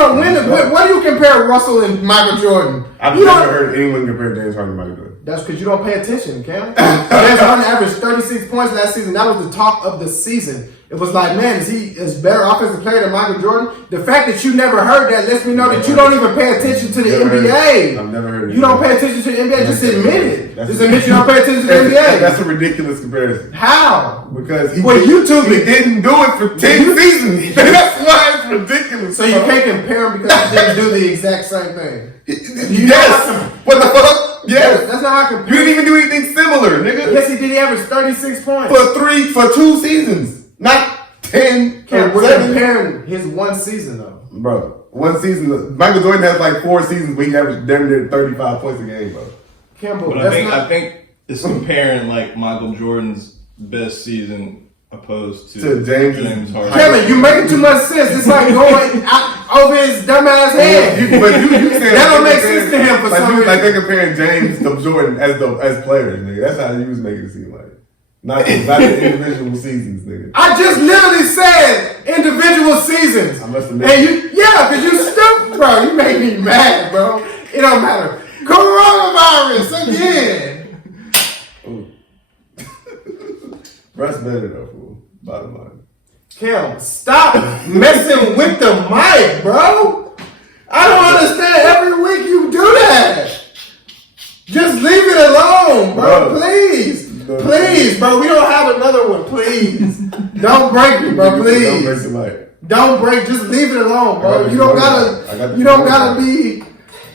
you compare Russell and Michael Jordan? I've never heard anyone compare James Harden to Michael Jordan. That's because you don't pay attention, Cam. James Harden averaged 36 points last season. That was the talk of the season. It was like, man, is he a better offensive player than Michael Jordan? The fact that you never heard that lets me know that you don't even pay attention to the NBA. I've never heard it. You don't pay attention to the NBA. Just admit it. Just admit you don't pay attention to the NBA. That's a ridiculous comparison. How? Because he didn't do it for 10 seasons. That's why it's ridiculous. So you can't compare him because he didn't do the exact same thing. Yes. What the fuck? Yes. That's not how I compare. You didn't even do anything similar, nigga. Yes, he did. He averaged 36 points. For 2 seasons. Not 10 We're 7. comparing his one season, though. Bro, one season. Michael Jordan has like 4 seasons where he averaged damn near 35 points a game, bro. Campbell, But I think it's comparing like Michael Jordan's best season opposed to James Harden. Kevin, you making too much sense. It's like going out over his dumbass head. You said That don't make sense to him for like some you, reason. like they're comparing James to Jordan as players, nigga. That's how you was making it seem like. Not the individual seasons, nigga. I just literally said individual seasons. I must have And missed because you stupid, bro. You make me mad, bro. It don't matter. Coronavirus again. Russ better though, fool. Bottom line. Kim, stop messing with the mic, bro. I don't understand. Every week you do that. Just leave it alone, bro. Bro. Please. Please, bro. We don't have another one. Please. Don't break me, bro. Don't Please. break the mic. Don't break. Just leave it alone, bro. You don't gotta. You don't gotta be.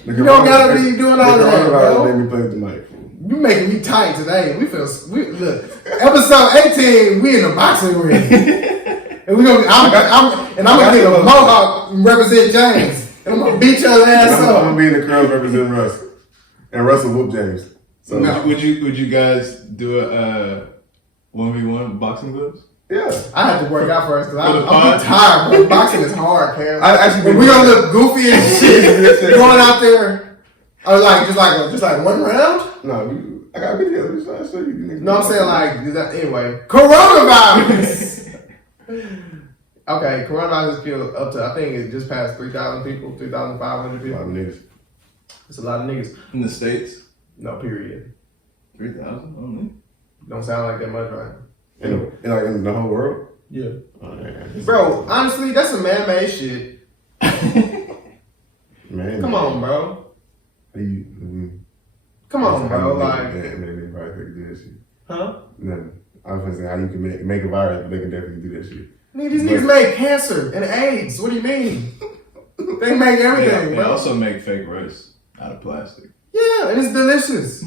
You don't gotta be doing all that, bro. Made me play with the mic, fool. You making me tight today. We look. Episode 18. We in the boxing ring, and we gonna. I'm gonna get a mohawk and represent James, and I'm gonna beat your ass I'm up. gonna be in the crowd representing Russ, and Russ will whoop James. So No. Would you guys do a 1v1 boxing gloves? yeah, I had to work out first because For the I'm pod? tired, bro. Boxing is hard, Cam. I actually. And we gonna look goofy and shit going out there. I was like, just like 1 round. No, I got videos. I'll show you. No, I'm saying like anyway. Coronavirus. Okay, coronavirus has killed up to I think it just passed 3,000 people, 3,500 A people. lot of niggas. It's a lot of niggas. In the States? No, period. 3,000 only? Don't sound like that much, right? In the whole world. Yeah. Oh, yeah. Bro, honestly, that's some man-made shit. Man, Come on, bro. Come on, bro. Like, maybe if I could do that shit. huh? No, I was gonna say how you can make a virus, but they can definitely do that shit. Nigga, these niggas make cancer and AIDS. What do you mean? They make everything, They bro. also make fake rice out of plastic. Yeah, and it's delicious.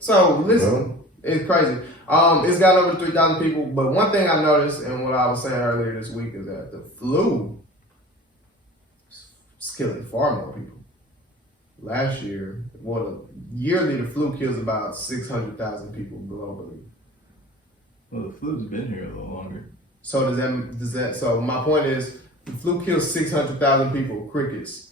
So listen, Well, it's crazy. It's got over 3,000 people. But one thing I noticed, and what I was saying earlier this week, is that the flu is killing far more people. Last year, yearly the flu kills about 600,000 people globally. Well, the flu's been here a little longer. So does that? So my point is, the flu kills 600,000 people. Crickets.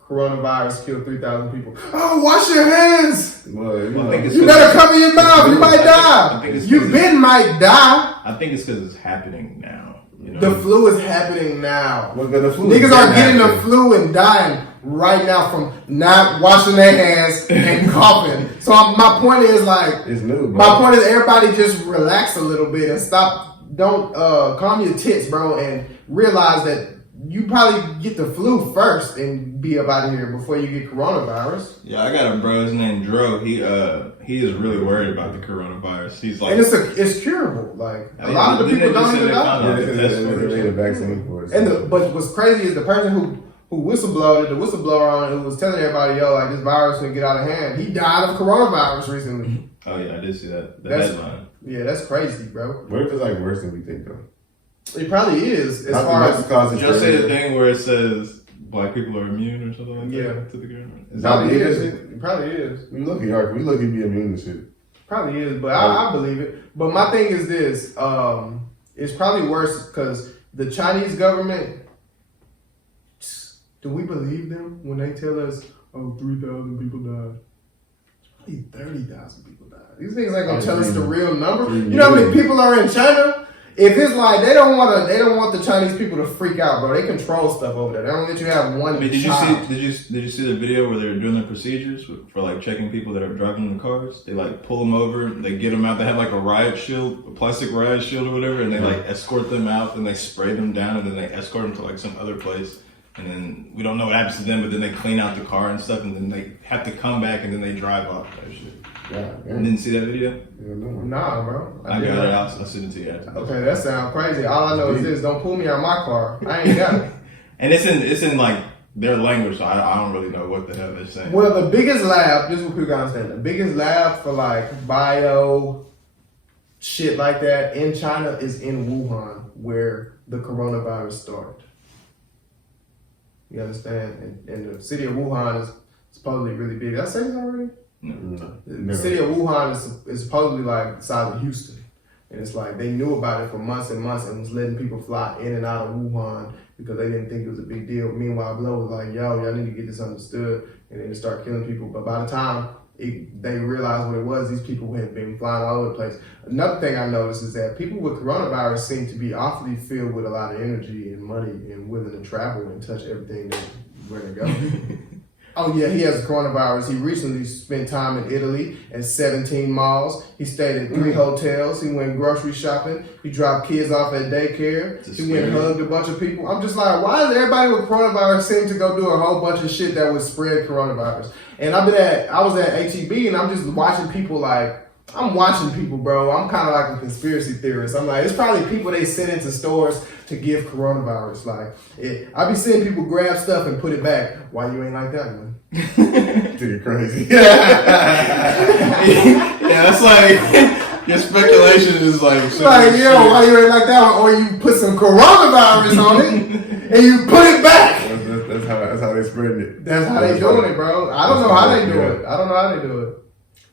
Coronavirus killed 3,000 people. Oh, wash your hands. well, I think it's You better cover your mouth. You might I die. think it's You because been might die. I think it's because it's happening now. You know? The flu is happening now. well, the flu Niggas is are getting the happening. flu and dying right now from not washing their hands and coughing. So my point is like, It's new, bro. my point is everybody just relax a little bit and stop. Don't calm your tits, bro, and realize that you probably get the flu first and be up out of here before you get coronavirus. Yeah, I got a bro. His name Dro. He is really worried about the coronavirus. He's like, And it's curable. Like a lot of the Didn't people they just don't say even they die. found out Yeah, the they test for it or made a something? vaccine for it. And but what's crazy is the person who whistleblowed, the whistleblower who was telling everybody, yo, like this virus can get out of hand. He died of coronavirus recently. Oh yeah, I did see that. The That's- headline. Yeah, that's crazy, bro. What if it's like worse than we think though? It probably is as Not far the as cause Did y'all say the thing where it says black people are immune or something like Yeah. that to the coronavirus? Is that probably what it is. is? It probably is. We lucky, are we lucky to be immune to shit. Probably is, but I believe it. But my thing is this: it's probably worse because the Chinese government. Do we believe them when they tell us, "Oh, 3,000 people died"? Probably 30,000 people died. These niggas ain't gonna tell us the real number. You know how many people are in China? If it's like they don't want the Chinese people to freak out, bro. They control stuff over there. They don't let you have one. I mean, did child. you see the video where they were doing the procedures for like checking people that are driving in the cars? They like pull them over, they get them out. They have like a riot shield, a plastic riot shield or whatever, and they like escort them out. And they spray them down, and then they escort them to like some other place. And then we don't know what happens to them, but then they clean out the car and stuff, and then they have to come back, and then they drive off that shit. Yeah, You didn't see that video? Nah, bro. I didn't. got it. I'll send it to you after. Okay, that sounds crazy. All I know is this: don't pull me out my car. I ain't got it. And it's in like their language, so I don't really know what the hell they're saying. Well, the biggest lab, this is what people gotta understand, the biggest lab for like bio shit like that in China is in Wuhan, where the coronavirus started. You understand? And the city of Wuhan is supposedly really big. Did I say this already? No. The city of Wuhan is supposedly like the size of Houston. And it's like they knew about it for months and months and was letting people fly in and out of Wuhan because they didn't think it was a big deal. Meanwhile, Blow was like, yo, y'all need to get this understood. And then they start killing people. But by the time they realized what it was, these people had been flying all over the place. Another thing I noticed is that people with coronavirus seem to be awfully filled with a lot of energy and money and willing to travel and touch everything that where they go. Oh yeah, he has coronavirus. He recently spent time in Italy at 17 malls. He stayed at 3 hotels. He went grocery shopping. He dropped kids off at daycare. He went and hugged a bunch of people. I'm just like, why does everybody with coronavirus seem to go do a whole bunch of shit that would spread coronavirus? And I was at HEB and I'm just watching people like, I'm watching people, bro. I'm kind of like a conspiracy theorist. I'm like, it's probably people they sent into stores to give coronavirus. Like, I be seeing people grab stuff and put it back. Why you ain't like that one? You're crazy. Yeah, that's like your speculation is like. Like, yo, why you ain't like that one? Or you put some coronavirus on it and you put it back. That's how they spreading it. That's how they doing it, bro. I don't know how they do it. I don't know how they do it.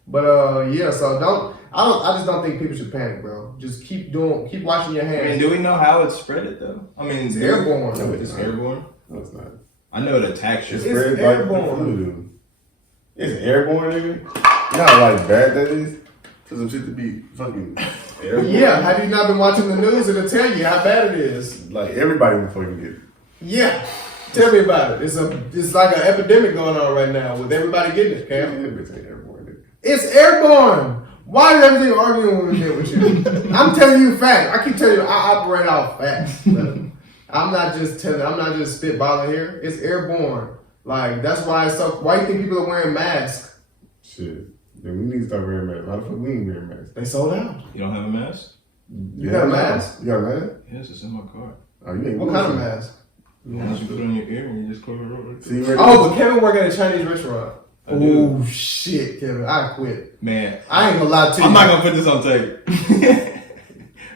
But yeah, so I just don't think people should panic, bro. Just keep washing your hands. I mean, do we know how it spread it though? I mean, It's airborne. No, it's airborne. No, it's not. I know it attacks you. It's It's spread airborne. like the flu. It's airborne, nigga. You know how like bad that is? For some shit to be fucking airborne. Yeah, have you not been watching the news? It'll tell you how bad it is. Like everybody will fucking get it. Yeah. Tell me about it. It's like an epidemic going on right now with everybody getting it, Cam. That bitch ain't airborne, nigga. It's airborne. Why is everything arguing with you? I'm telling you facts. I keep telling you I operate out facts. I'm not just spitballing here. It's airborne. Like, that's why it's so. Why do you think people are wearing masks? Shit. Then we need to start wearing masks. Why the fuck we ain't wearing masks? They sold out. You don't have a mask? You got a mask? You got a mask? Yes, it's in my car. Oh, you ain't What kind of mask? The ones you put on your ear and you just cover it over. See, you Oh, but Kevin working at a Chinese restaurant. I do. Oh shit, Kevin! I quit. Man, I ain't gonna lie to you. I'm not gonna put this on tape.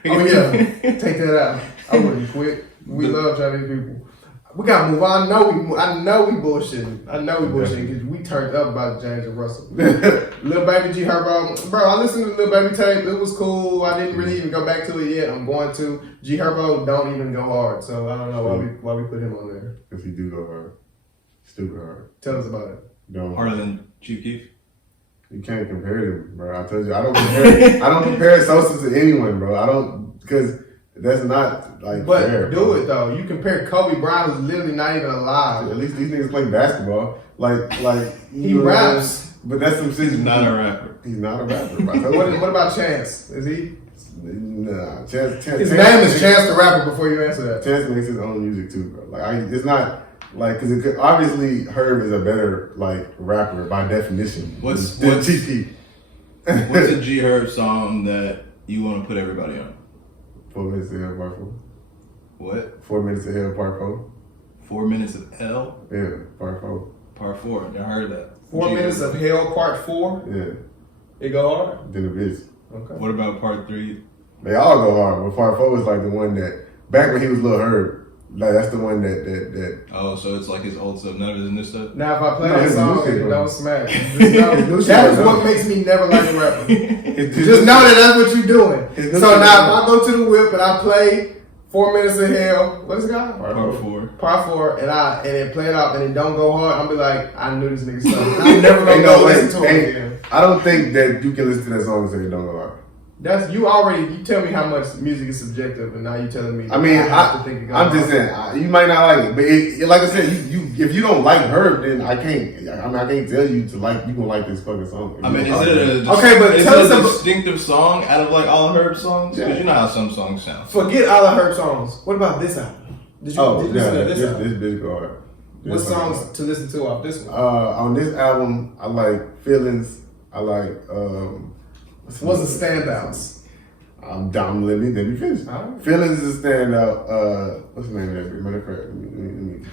Oh yeah, take that out. I wouldn't quit. We love Chinese people. We gotta move on. I know we bullshitting. Because we turned up about James and Russell. Lil Baby G Herbo, bro. I listened to Lil Baby tape. It was cool. I didn't really even go back to it yet. I'm going to. G Herbo don't even go hard, so I don't know why we put him on there. If you do go hard, stupid hard. Tell us about it. Don't. Harder than Chief Keef. You can't compare them, bro. I told you I don't compare Sosa to anyone, bro. I don't because that's not like But fair, do bro. it though. You compare Kobe Bryant, who's literally not even alive. At least these niggas play basketball. Like He you know what I'm raps. saying? But that's some shit. He's not a rapper. He's not a rapper. Bro. What about Chance? Is he? Nah, Chance. His name is Chance the Rapper. Before you answer that, Chance makes his own music too, bro. Like it's not like because obviously Herb is a better like rapper by definition. What's Chief Keef? What's a G Herb song that you want to put everybody on? 4 minutes of hell, part 4. What? 4 minutes of hell, part 4. 4 minutes of hell, Yeah, part 4. part 4. Y'all heard that? 4 G Minutes Herb. of Hell Part 4. Yeah, It go hard. then the bitch. Okay. What about part 3? They all go hard, but part 4 was like the one that back when he was Lil Herb. Like that's the one that. Oh, so it's like his old stuff, none of his new stuff. Now, if I play No, that it's song, new shit, it bro. don't smack. That is what makes me never like a rapper. Just know that that's what you're doing. It's So new shit, now, bro. if I go to the whip and I play 4 Minutes of Hell, what is it called? Part 4. Part 4, and it play it off and it don't go hard, I'm be like, I knew this nigga stuff. I'm never gonna Ain't go no way. listen to it again. I don't think that you can listen to that song and say it don't go hard. That's you tell me how much music is subjective, and now you telling me. I mean, have to think it goes I'm just hard. saying you might not like it, but like I said, you if you don't like Herb, then I can't. I can't tell you to like you gonna like this fucking song. I mean, is it a Okay, but is tell it us a about- distinctive song out of like all of Herb's songs? Because Yeah. you know how some songs sound. Forget all of her songs. What about this album? Did you listen to this album? this bitch go hard. What This songs song. to listen to off this one? On this album, I like Feelings. I like What's the standouts? I'm down. Let me finish. All right. Feelings is a standout. What's the name of that bitch? Matter of fact,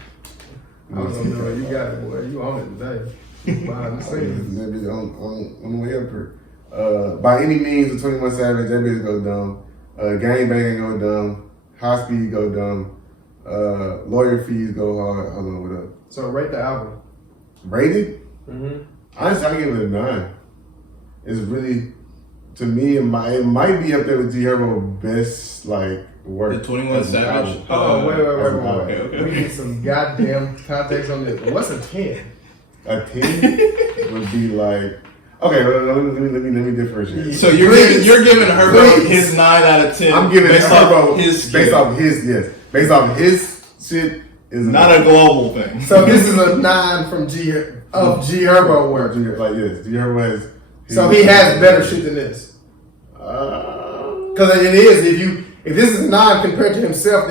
I was gonna know you got it, boy. You on it today. Behind the scenes. That bitch on the way up here. By any means, the 21 Savage, that bitch go dumb. Gangbang go dumb. High Speed go dumb. Lawyer fees go hard. Hold on, what up? So rate the album. Rated? Mm-hmm. Honestly, I give it a 9. It's really, to me, it might be up there with G Herbo best like work. The 21 as an Savage. album. Oh, wait. Okay. We need some goddamn context on this. What's a 10? A 10 would be like, okay, let me differentiate. So you're giving Herbo his 9 out of 10. I'm giving Herbo his based off his shit is not a global thing. So this is a 9 from G Herbo work. Like yes, G Herbo has. So he has better shit than this. Because it is. If this is a 9 compared to himself,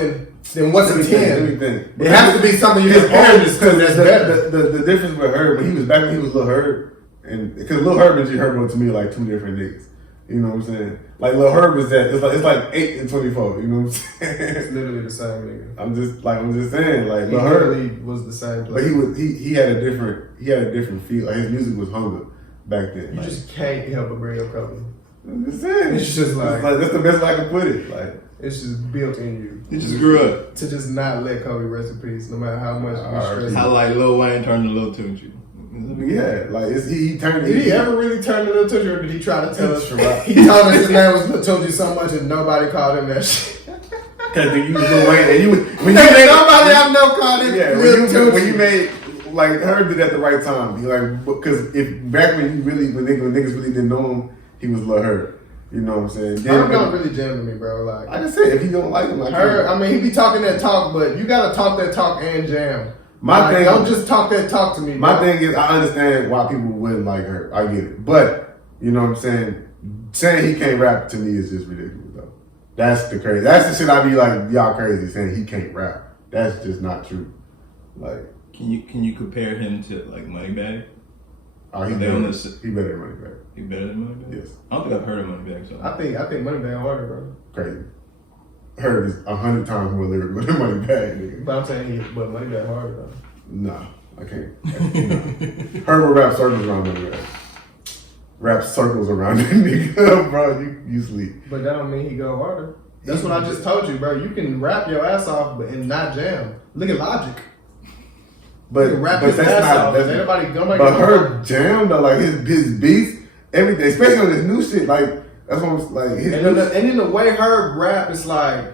then what's a 10? It has to be something you compare this to that's better. The difference with Herb, when he was Lil Herb, and because Lil Herb and G Herbo to me are like two different niggas. You know what I'm saying? Like Lil Herb is that it's like 8 and 24. You know what I'm saying? It's literally the same nigga. I'm just saying like He Lil Herb literally was the same. but he had a different feel. Like his music was hunger back then. You like, just can't help but bring up Kobe. I'm just saying. It's just like that's the best way I can put it. Like it's just built in you. He just grew up. To just not let Kobe rest in peace, no matter how much you stress. How like Lil Wayne turned to Lil Tunechi. yeah, like he turned. Did he ever really turn to Lil Tunechi, or did he try to tell us? Sure. He told us his name was Lil Tunechi so much, and nobody called him that shit. Because you was Lil Wayne, and when you Hey, nobody I know called him yeah, Lil Tunechi. when you made like Herb did at the right time. He like because if back when niggas really didn't know him, he was Lil Herb. You know what I'm saying? Herb don't really jam to me, bro. Like I said, if he don't like him, like Herb, I mean, he be talking that talk, but you gotta talk that talk and jam. My thing, don't just talk that talk to me. My bro. thing is, I understand why people wouldn't like her. I get it, but you know what I'm saying. Saying he can't rap to me is just ridiculous, though. That's the crazy. That's the shit I be like, y'all crazy saying he can't rap. That's just not true. Like, Can you compare him to like Moneybagg? oh, he Are they better. on this- He better than Moneybagg. He better than Moneybagg? Yes, I don't think I've heard of Moneybagg. So I think Moneybagg harder, bro. crazy. Herb is 100 times more lyrical than Moneybagg, nigga. But I'm saying but Moneybagg harder though. Nah, I can't. Nah. Herb will rap circles around Moneybagg. Rap circles around that nigga, bro. You sleep. But that don't mean he go harder. That's what I just told you, bro. You can rap your ass off and not jam. Look at Logic. But rap but his that's ass not. off. That's, Nobody but her jam though, like his beats, everything, especially on this new shit, like that's what I'm like. His and in the way Herb rap, it's like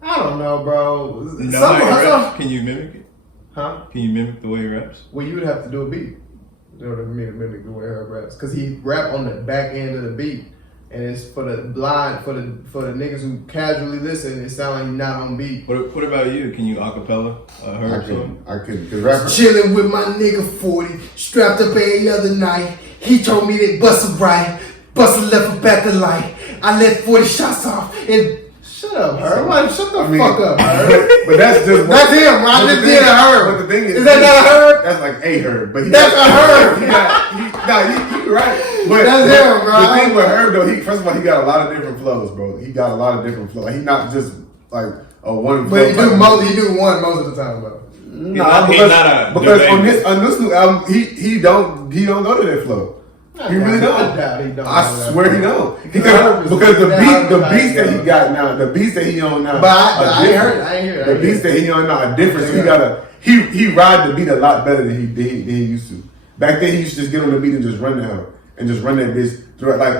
I don't know, bro. no, raps, can you mimic it? Huh? Can you mimic the way he raps? Well, you would have to do a beat. You know what I mean? Mimic the way Herb raps, because he rap on the back end of the beat, and it's for the blind, for the niggas who casually listen. It sounds like you're not on beat. What about you? Can you acapella Herb song? I couldn't. Cause rapper, Chilling with my nigga 40, strapped up every other night. He told me they bust a right, bust a left, a back a light. I let 40 shots off and shut up, Herb. Like, shut the fuck up, Herb. but that's just That's him. I just did a Herb. But the thing is that not a Herb? That's like a Herb. But That's a Herb. You're right. But That's him, bro. The thing with Herb though, first of all, he got a lot of different flows, bro. He got a lot of different flows. He's not just like a one. But he do one most of the time, though. Nah, He's not because on this new album, he don't go to that flow. He really don't. I doubt he don't. I swear he don't. Because the beats that he got now, the beats that he on now, But I ain't heard it. I ain't hear it. the beats that he on now are different. So he ride the beat a lot better than he used to. Back then he used to just get on the beat and just run the hell and just run that bitch through like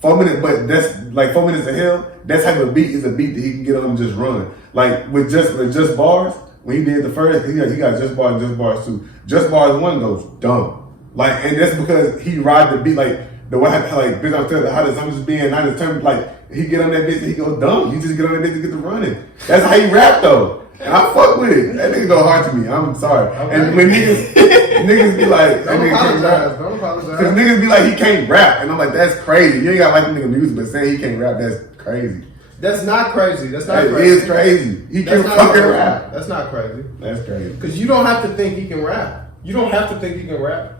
4 minutes. But that's like 4 minutes of hell. That type of beat is a beat that he can get on and just run. Like with just bars. When he did the first, he got just bars and just bars too. Just bars one goes dumb. Like, and that's because he ride the beat like the way like bitch I'm telling you how the song just being not determined. Like he get on that bitch and he go dumb. He just get on that bitch to get the running. That's how he rap though. And I fuck with it. That nigga go hard to me. I'm sorry. Okay. And when niggas be like, don't apologize. Don't apologize. Because niggas be like he can't rap, and I'm like that's crazy. You ain't gotta like the nigga music, but saying he can't rap, that's crazy. That's not crazy. That's not It crazy. is crazy. He can fucking rap. That's not crazy. That's crazy. Because you don't have to think he can rap. You don't have to think he can rap.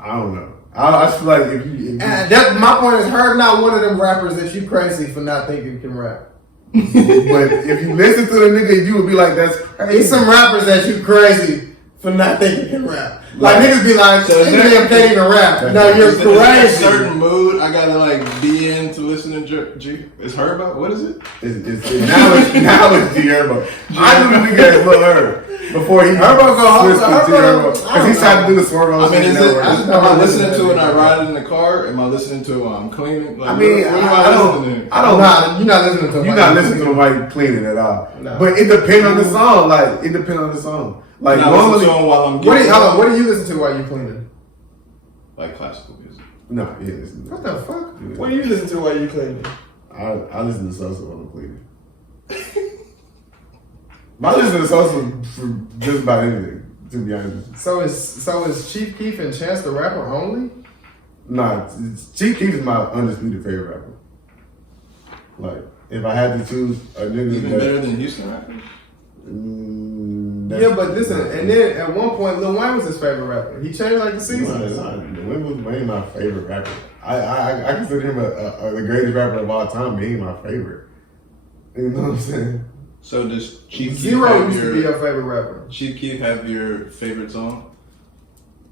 I don't know. I just feel like if you And my point is, Herb not one of them rappers that you crazy for not thinking he can rap. but if you listen to the nigga, you would be like, that's crazy. There's some rappers that you crazy for not thinking he can rap. Like niggas be like, So this nigga can't even rap. No, you're Is there a crazy. certain mood I gotta like be in to listen to G? Is Herbo? What is it? Now it's G Herbo. I knew the nigga as Lil Herb before he Herbo go home. switched to G Herbo because he tried to do the swerve. I mean, is it? I Am I listening to it when I ride it in the car? Am I listening to it while I'm cleaning? Like, I mean, what am I don't. listening to? I don't. You're not listening to him. You're not listening to him while you cleaning at all. No. But it depends on the song. Like it depends on the song. Like Not normally, listening to it while I'm What getting do you listen to while you cleaning? like classical music. no, yeah. Listen, What the fuck? Yeah. What do you listen to while you cleaning? I listen to Sosa when I'm cleaning. But I listen to Sosa for just about anything. To be honest. So is Chief Keef and Chance the Rapper only? Nah, Chief Keef is my undisputed favorite rapper. Like, if I had to choose a nigga Even that, better than Houston rappers. Yeah, but listen, and then at one point Lil Wayne was his favorite rapper. He changed like the No, seasons. it's not. Wayne my favorite rapper. I consider him the greatest rapper of all time, but he ain't my favorite. You know what I'm saying? So does Chief Keef Zero have used to be your favorite rapper. Chief Keef have your favorite song?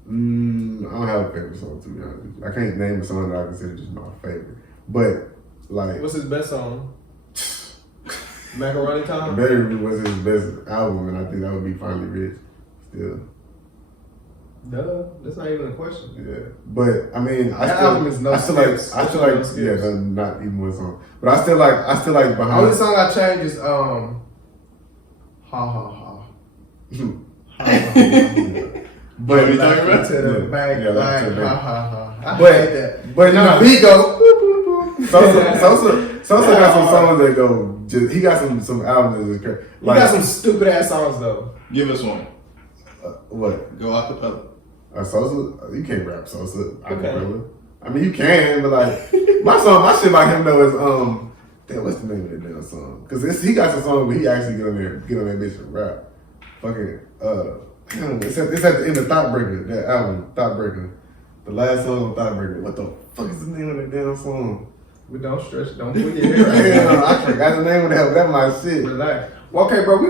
I don't have a favorite song, to be honest with you. I can't name a song that I consider just my favorite. But, like, What's his best song? Macaroni Time? Better was his best album, and I think that would be Finally Rich. Still. Duh, that's not even a question. Yeah. But, I mean, That album is no skips. I feel No like, skips. yeah, that's not even one song. But I still like The behind. only song I changed is Ha Ha Ha. But What are you talking about? To the Yeah. back, Yeah, like to the ha back. ha ha. I But- hate that. but And no. the beat go. Sosa got some songs that go. He got some albums that is crazy. You got some stupid ass songs though. Give us one. What? Go acapella. Sosa? You can't rap Sosa. Okay. Acapella. I mean, you can, but like my shit like him though is damn, what's the name of that damn song? Because he got some songs where he actually get on that bitch and rap. Fucking damn, it's at the end of Thoughtbreaker, that album Thoughtbreaker. The last song on Thoughtbreaker. What the fuck is the name of that damn song? We don't stretch, don't put your hair right Damn, I forgot the name of that. That my shit. Relax. Well, okay, bro,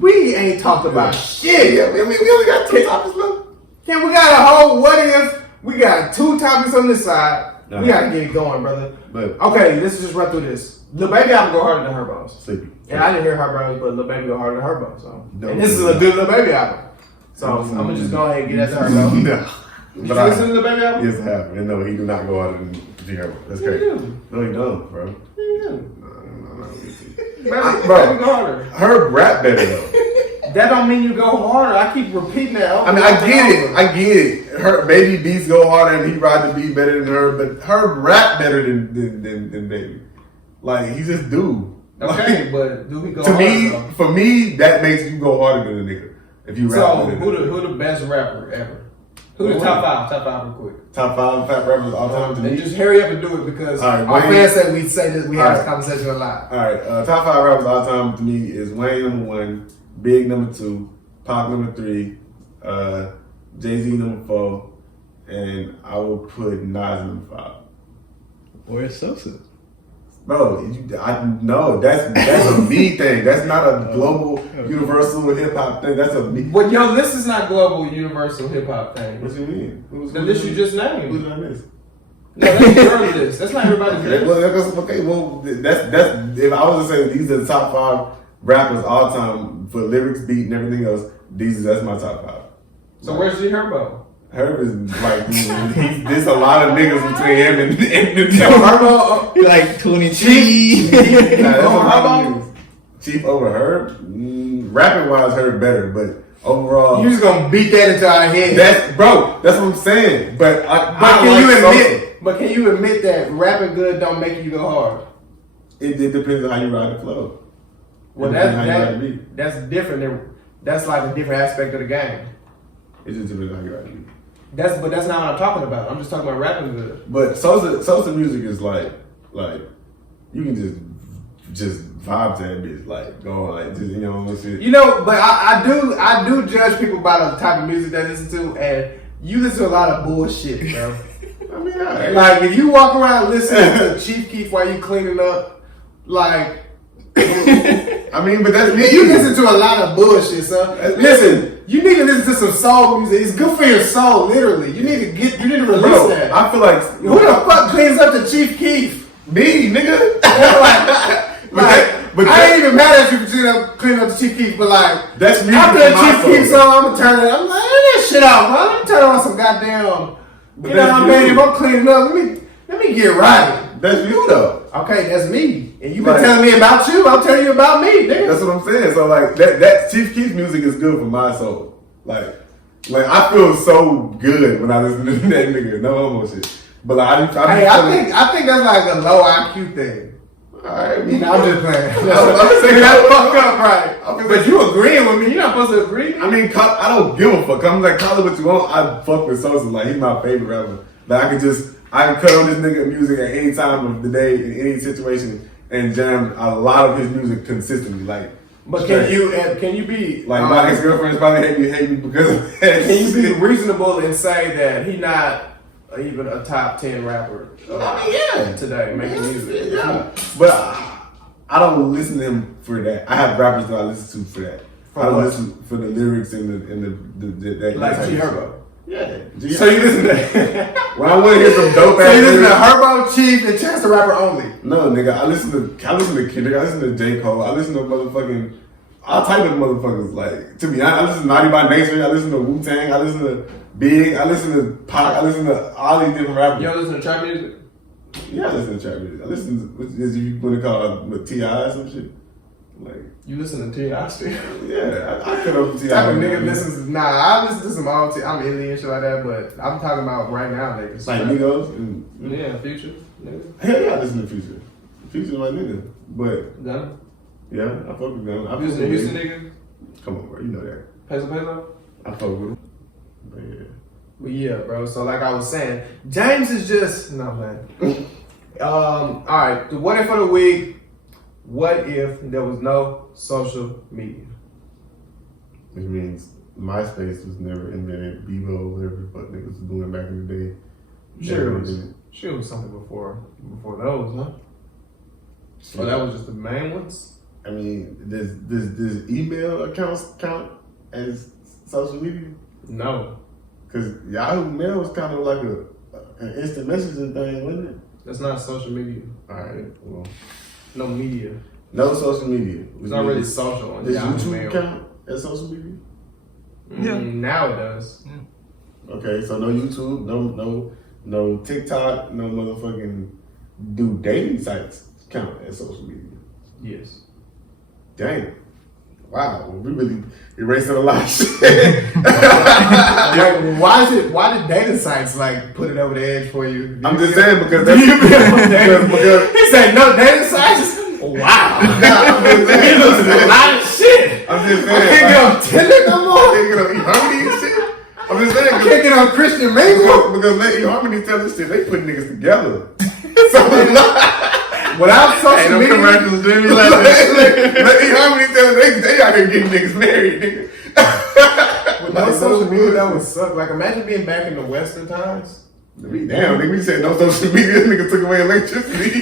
we ain't talked about shit. Yeah, we only got 2 topics left. Yeah, we got a whole what if. We got 2 topics on this side. Nah. We gotta get it going, brother. But Okay, let's just run through this. Lil Baby album go harder than Herbo's. sleepy. And I didn't hear Herbo's, but Lil Baby go harder than Herbo. So, No, and this is a good Lil Baby album. So I'm gonna just go ahead and get that to Herbo. No. Did But you I, listen to the Baby album? yes, I have. And no, he do not go harder than G Herbo. That's Yeah, crazy. you do. No, he don't, bro. Yeah, you do. No. Baby, Bro. Baby go harder. Herb rap better though. That don't mean you go harder. I keep repeating that. I mean, I get it. Her baby beats go harder and he ride the beat better than her, but Herb rap better than baby. Like he just do. Okay, Like, but do we go to harder? me, though? for me, that makes you go harder than a nigga. If you rap So better than who the best rapper ever? Who the top five? Top five real quick. top 5 fat rappers all time to And me. just hurry up and do it because All right, our Wayne. fans said we say this. We have All this right. conversation a lot. All right, top 5 rappers all time to me is Wayne number 1, Big number 2, Pac number 3, Jay-Z number 4, and I will put Nas number 5. Where's Sosa? Bro, no, that's a me thing. That's not a global, universal hip hop thing. That's a me. But yo, this is not global, universal hip hop thing. What you mean? The list you just Who's named. on this? No, that's your list. That's not everybody's Okay, list. well, that's if I was to say these are the top 5 rappers all time for lyrics, beat, and everything else. That's my top 5. So where's G Herbo? Herb is like there's a lot of niggas between him and the Herbo, He like 23. Nah, that's a lot Herbo? of niggas. Chief over Herb, rapping wise, Herb better, but overall, you just gonna beat that into our head. that's what I'm saying. But But can you admit that rapping good don't make you go hard? It depends on how you ride the flow. Well, It depends on how you ride the beat. that's different. That's like a different aspect of the game. It just depends on how you ride the beat. But that's not what I'm talking about. I'm just talking about rapping good. But Sosa music is like you can just vibe to that bitch, like go on, like just you know shit. You know, but I do judge people by the type of music they listen to, and you listen to a lot of bullshit, bro. I mean, alright. Like if you walk around listening to Chief Keef while you cleaning up, like I mean, but that's me. You listen to a lot of bullshit, son. Listen, you need to listen to some soul music. It's good for your soul, literally. You need to release Bro, that. I feel like Who the fuck cleans up the Chief Keef? me, nigga. But I ain't even mad at you for cleaning up the Chief Keef, but like, that's me. after that Chief Keef song, I'm gonna turn it. I'm like, that shit out, bro. Let me turn on some goddamn. But You know what I that's mean? you. If I'm cleaning up, let me get right. That's you though. Okay, that's me. And you been Like- telling me about you, I'm telling you about me, nigga. That's what I'm saying. So like that Chief Keef music is good for my soul. Like I feel so good when I listen to that nigga. No homo shit. But like I think that's like a low IQ thing. Alright, I'm just playing. I'm saying That's fucked up, right? I'm But you agreeing with me? You're not supposed to agree. I mean, I don't give a fuck. I'm like, call it what you want. I fuck with Sosa. Like, he's my favorite rapper. Like, I can cut on this nigga music at any time of the day, in any situation, and jam a lot of his music consistently. Like, But straight. can you be Like, my ex-girlfriends probably hate me because of that. Can you be reasonable and say that he not even a top 10 rapper yeah. today making music? Yeah. But I don't listen to him for that. I have rappers that I listen to for that. For I don't what? listen for the lyrics and the that Like type G of shit. Herbo. Yeah. So you listen to When I want to hear some dope So ass you listen to lyrics- Herbo, Chief, and Chance the Rapper only. No, nigga, I listen to Kendrick, I listen to J. Cole, I listen to motherfucking all type of motherfuckers. Like, to be honest, I listen to Naughty by Nature, I listen to Wu-Tang, I listen to Big, I listen to Pac, I listen to all these different rappers. You don't listen to trap music? Yeah, I listen to trap music. I listen to, what is you want to call it, T.I. or some shit? Like, You listen to T.I. still? yeah, I cut up T.I. Type of nigga listens to, I listen to some old I'm Illy and shit like that, but I'm talking about right now, niggas. Like Migos and Yeah, Future, nigga. hell yeah, I listen to Future. Future's my nigga. But Done. yeah, I fuck with them. I fuck You listen to with Houston them. nigga? Come on, bro, you know that. Peso? I fuck with them. But yeah. But yeah, bro. So like I was saying, James is just no man. All right. The what if of the week? What if there was no social media? Which means MySpace was never invented. Bebo, whatever the fuck niggas was doing back in the day. Sure, never it was. invented. Sure, it was something before those, huh? So that was just the main ones. I mean, does email accounts count as social media? No, Because Yahoo Mail was kind of like an instant messaging thing, wasn't it? that's not social media. All right, well, No media. no social media. It's not really social. On Does Yahoo YouTube Mail. count as social media? Yeah. Now it does. Okay, so no YouTube, no TikTok, no motherfucking do dating sites count as social media. Yes. Dang. Wow, we really erasing a lot of shit. Why did dating sites like put it over the edge for you? I'm just saying because that's because He said no dating sites. Wow. I'm just He saying. loses a lot of shit. I'm just I can't saying. get on Tinder no more. I can't get on eHarmony and shit. I'm just saying I can't get on Christian Mingle. because let eHarmony tell this shit, they put niggas together. So Without social media, Jimmy. let eHarmony tell them they out here getting niggas married, nigga. without social media, that would suck. Like imagine being back in the Western times. Damn, nigga, we said no social media. This nigga took away electricity.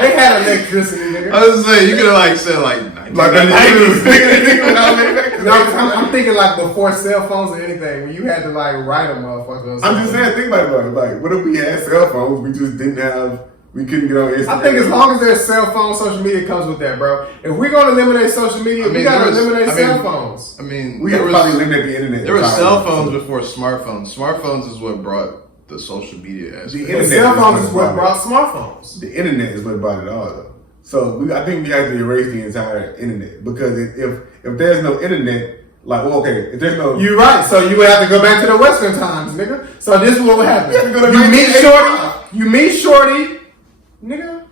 They had electricity, nigga. I was saying you could have like said like Like the 90s, nigga. No, I'm thinking like before cell phones or anything, when you had to like write a motherfucker. Or I'm just something. saying, think about it. Like, what if we had cell phones? We just didn't have. We couldn't get on Instagram. I think as long as there's cell phone, social media comes with that, bro. If we're gonna eliminate social media, we gotta eliminate cell phones. I mean, we there have was, probably eliminated the internet. there were entirely. cell phones before smartphones. Smartphones is what brought the social media aspect. The And internet cell phones is what what brought smartphones. The internet is what brought it all, though. So I think we have to erase the entire internet because if there's no internet, like, well, okay, if there's no, You're right. So you would have to go back to the Western times, nigga. So this is what would happen. You have to go to You meet 1985. Shorty, nigga.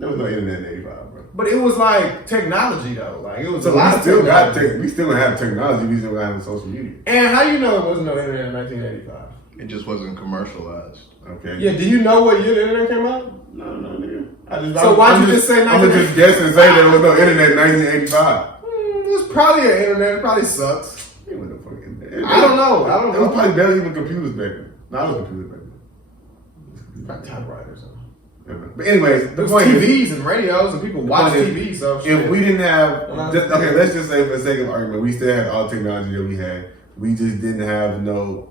there was no internet in '85, bro. But it was like technology though. Like it was So a lot we of still got technology. we still have technology. We still don't have social media. And how you know there was no internet in 1985? It just wasn't commercialized. Okay. Yeah, do you know what year the internet came out? No, nigga. So why'd you just say I'm gonna just guess and say there was no internet in 1985. There's probably an internet. It probably sucks. It was no fucking internet. I don't know. It was probably barely even computers back then. No, I was computers back then. Probably typewriters. But anyways, the There's point TVs is, and radios and people watch point is, TV. So if we didn't have, Well, okay, let's just say for the sake of argument, we still had all the technology that we had. We just didn't have no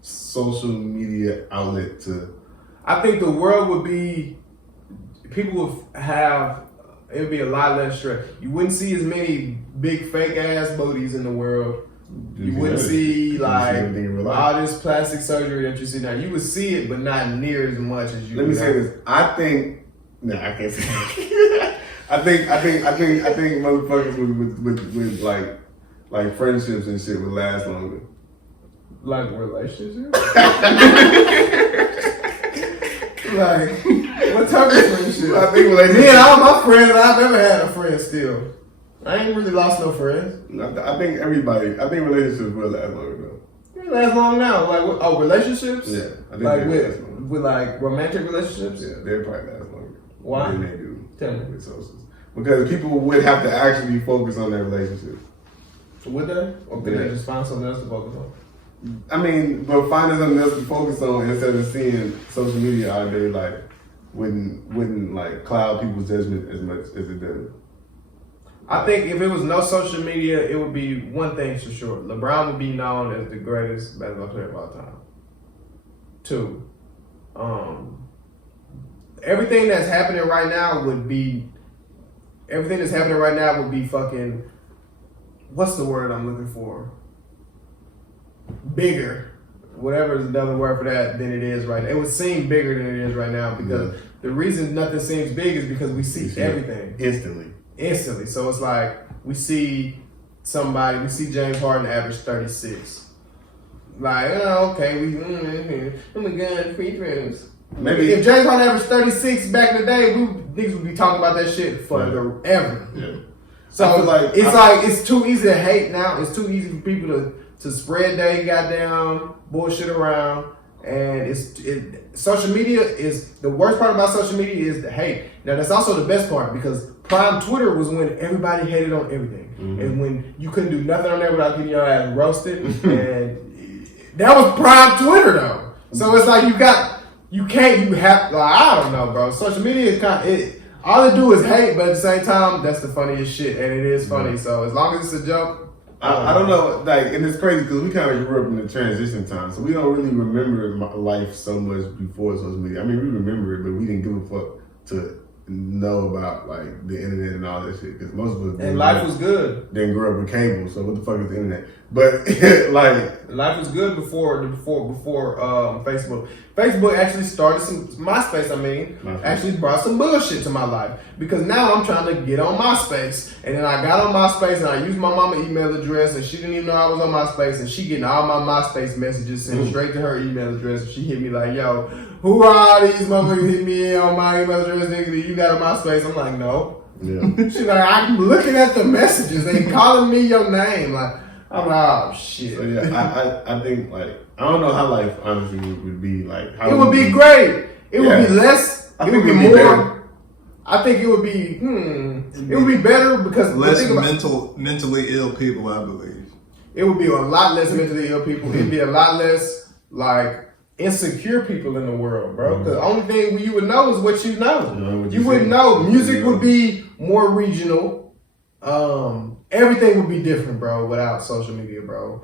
social media outlet to. I think the world would be, people would have, it would be a lot less stress. You wouldn't see as many big fake ass booties in the world. You wouldn't see like all this plastic surgery that you see now. You would see it, but not near as much as you. Let me say this. I think. No, I can't say. I think motherfuckers with like friendships and shit would last longer. Like relationships. Like what type of friendship? I think relationships. Me and all my friends, I've never had a friend still. I ain't really lost no friends. I think relationships will last longer though. They last long now. Like relationships? Yeah, I think like they last longer. with like romantic relationships? Yeah, they'll probably last longer. Why? Than they do Tell me. with socials. Because people would have to actually focus on their relationship. Would they? Or could Yeah. they just find something else to focus on? I mean, but finding something else to focus on instead of seeing social media all day, like wouldn't like cloud people's judgment as much as it does. I think if it was no social media, it would be one thing for sure. LeBron would be known as the greatest basketball player of all time. 2, everything that's happening right now would be fucking, what's the word I'm looking for? Bigger. Whatever is another word for that than it is right now. It would seem bigger than it is right now because the reason nothing seems big is because we see everything. Instantly. So it's like we see James Harden average 36. Like, okay, oh my God, free throws. Maybe If James Harden averaged 36 back in the day, niggas would be talking about that shit forever. Yeah. So I feel like it's too easy to hate now. It's too easy for people to spread their goddamn bullshit around. And social media is, the worst part about social media is the hate. Now that's also the best part because prime Twitter was when everybody hated on everything. And when you couldn't do nothing on there without getting your ass roasted. And that was prime Twitter though. So it's like I don't know, bro. Social media is all they do is hate, but at the same time, that's the funniest shit. And it is funny. So as long as it's a joke, I don't know, like, and it's crazy because we kind of grew up in the transition time, so we don't really remember life so much before social media. I mean, we remember it, but we didn't give a fuck to know about like the internet and all that shit because most of us and life was good. Didn't grow up with cable, so what the fuck is the internet? But like life was good before Facebook. Facebook actually started MySpace. Actually brought some bullshit to my life because now I'm trying to get on MySpace, and then I got on MySpace and I used my mama's email address, and she didn't even know I was on MySpace, and she getting all my MySpace messages sent straight to her email address. And she hit me like, "Yo, who are all these motherfuckers hitting me on my email address? Nigga, you got on MySpace?" I'm like, "No." Yeah. She's like, "I'm looking at the messages. They calling me your name." Like, I'm like, "Oh shit." So yeah, I think like I don't know how life honestly would be like. How it would be great. It would be less. I It think would be it would be more. better. I think it would be. It would be better because Less think about, mentally ill people, I believe. it would be a lot less mentally ill people. It'd be a lot less like insecure people in the world, bro. Because the only thing you would know is what you know. You wouldn't know. Music would be more regional. Everything would be different, bro, without social media, bro.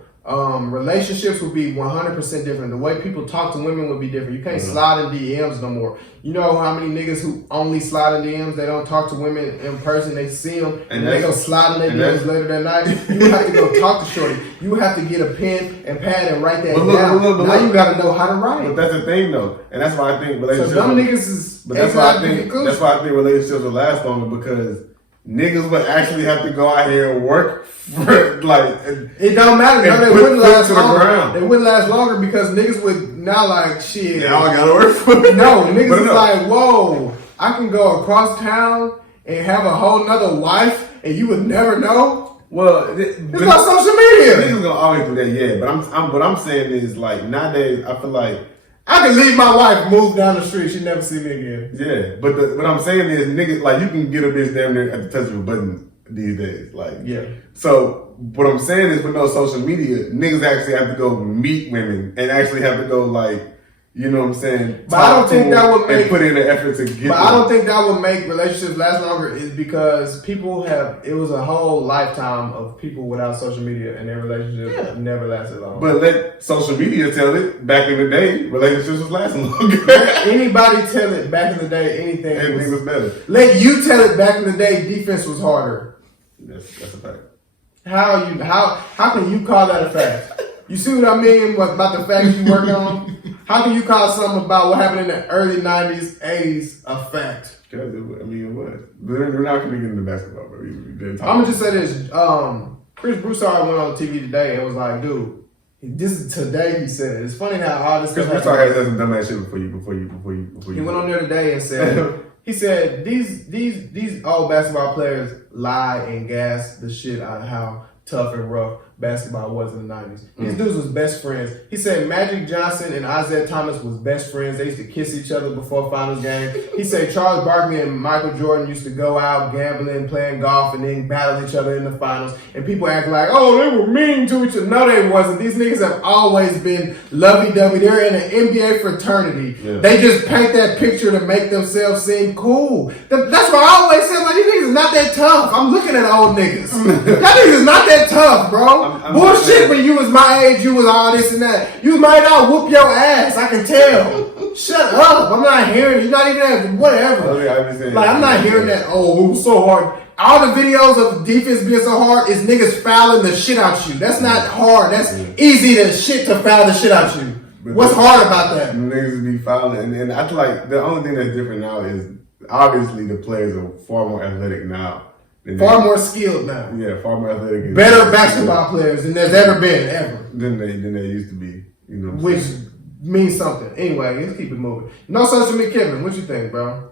Relationships would be 100% different. The way people talk to women would be different. You can't slide in DMs no more. You know how many niggas who only slide in DMs, they don't talk to women in person, they see them, and they go slide in their DMs later that night. You have to go talk to shorty. You have to get a pen and pad and write that down. Now you gotta know how to write. But that's the thing though, and that's why I think relationships. So dumb niggas is. But that's why I think relationships will last longer because niggas would actually have to go out here and work for like. It don't matter. No, they wouldn't last longer. Ground. They wouldn't last longer because niggas would now like shit. Now I gotta work for it. No, niggas is like, whoa, I can go across town and have a whole nother wife and you would never know. Well, it's not social media. Niggas gonna always do that, yeah. But what I'm saying is like nowadays I feel like I can leave my wife, move down the street, she never see me again. Yeah, but what I'm saying is niggas like you can get a bitch down there at the touch of a button these days. Like yeah. So what I'm saying is with no social media, niggas actually have to go meet women and actually have to go like you know what I'm saying? But I don't think that would and make- put in the effort to get. But I don't think that would make relationships last longer is because people it was a whole lifetime of people without social media and their relationship never lasted long. But let social media tell it. Back in the day, relationships was lasting longer. Anybody tell it back in the day, Everything was better. let you tell it back in the day, defense was harder. That's a fact. How can you call that a fact? You see what I mean about the facts you work on? How can you call something about what happened in the early 90s, 80s a fact? Because it was. We're not going to get into basketball, bro. I'm gonna just say this. Chris Broussard went on TV today and was like, dude, this is today he said it. It's funny how all this Chris stuff Broussard happened. has done dumb ass shit before you. He went on there today and said, he said, these old basketball players lie and gas the shit out of how tough and rough basketball was in the 90s. These dudes was best friends. He said Magic Johnson and Isaiah Thomas was best friends. They used to kiss each other before finals game. He said Charles Barkley and Michael Jordan used to go out gambling, playing golf, and then battle each other in the finals. And people act like, oh, they were mean to each other. No, they wasn't. These niggas have always been lovey-dovey. They're in an NBA fraternity. Yeah. They just paint that picture to make themselves seem cool. That's what I always said. Like, these niggas is not that tough. I'm looking at old niggas. Y'all niggas is not that tough, bro. Bullshit when you was my age, you was all this and that. You might not whoop your ass, I can tell. Shut up. I'm not hearing it. You're not even that, whatever. I'm not hearing that, oh, it was so hard. All the videos of defense being so hard is niggas fouling the shit out you. That's not hard. That's easy to foul the shit out you. What's hard about that? Niggas be fouling. And I feel like the only thing that's different now is obviously the players are far more athletic now. Far more skilled now. Yeah, far more athletic. Better basketball players than there's ever been, ever. Than they used to be. You know what I'm Which saying? means something. Anyway, let's keep it moving. No social media, Kevin. What you think, bro?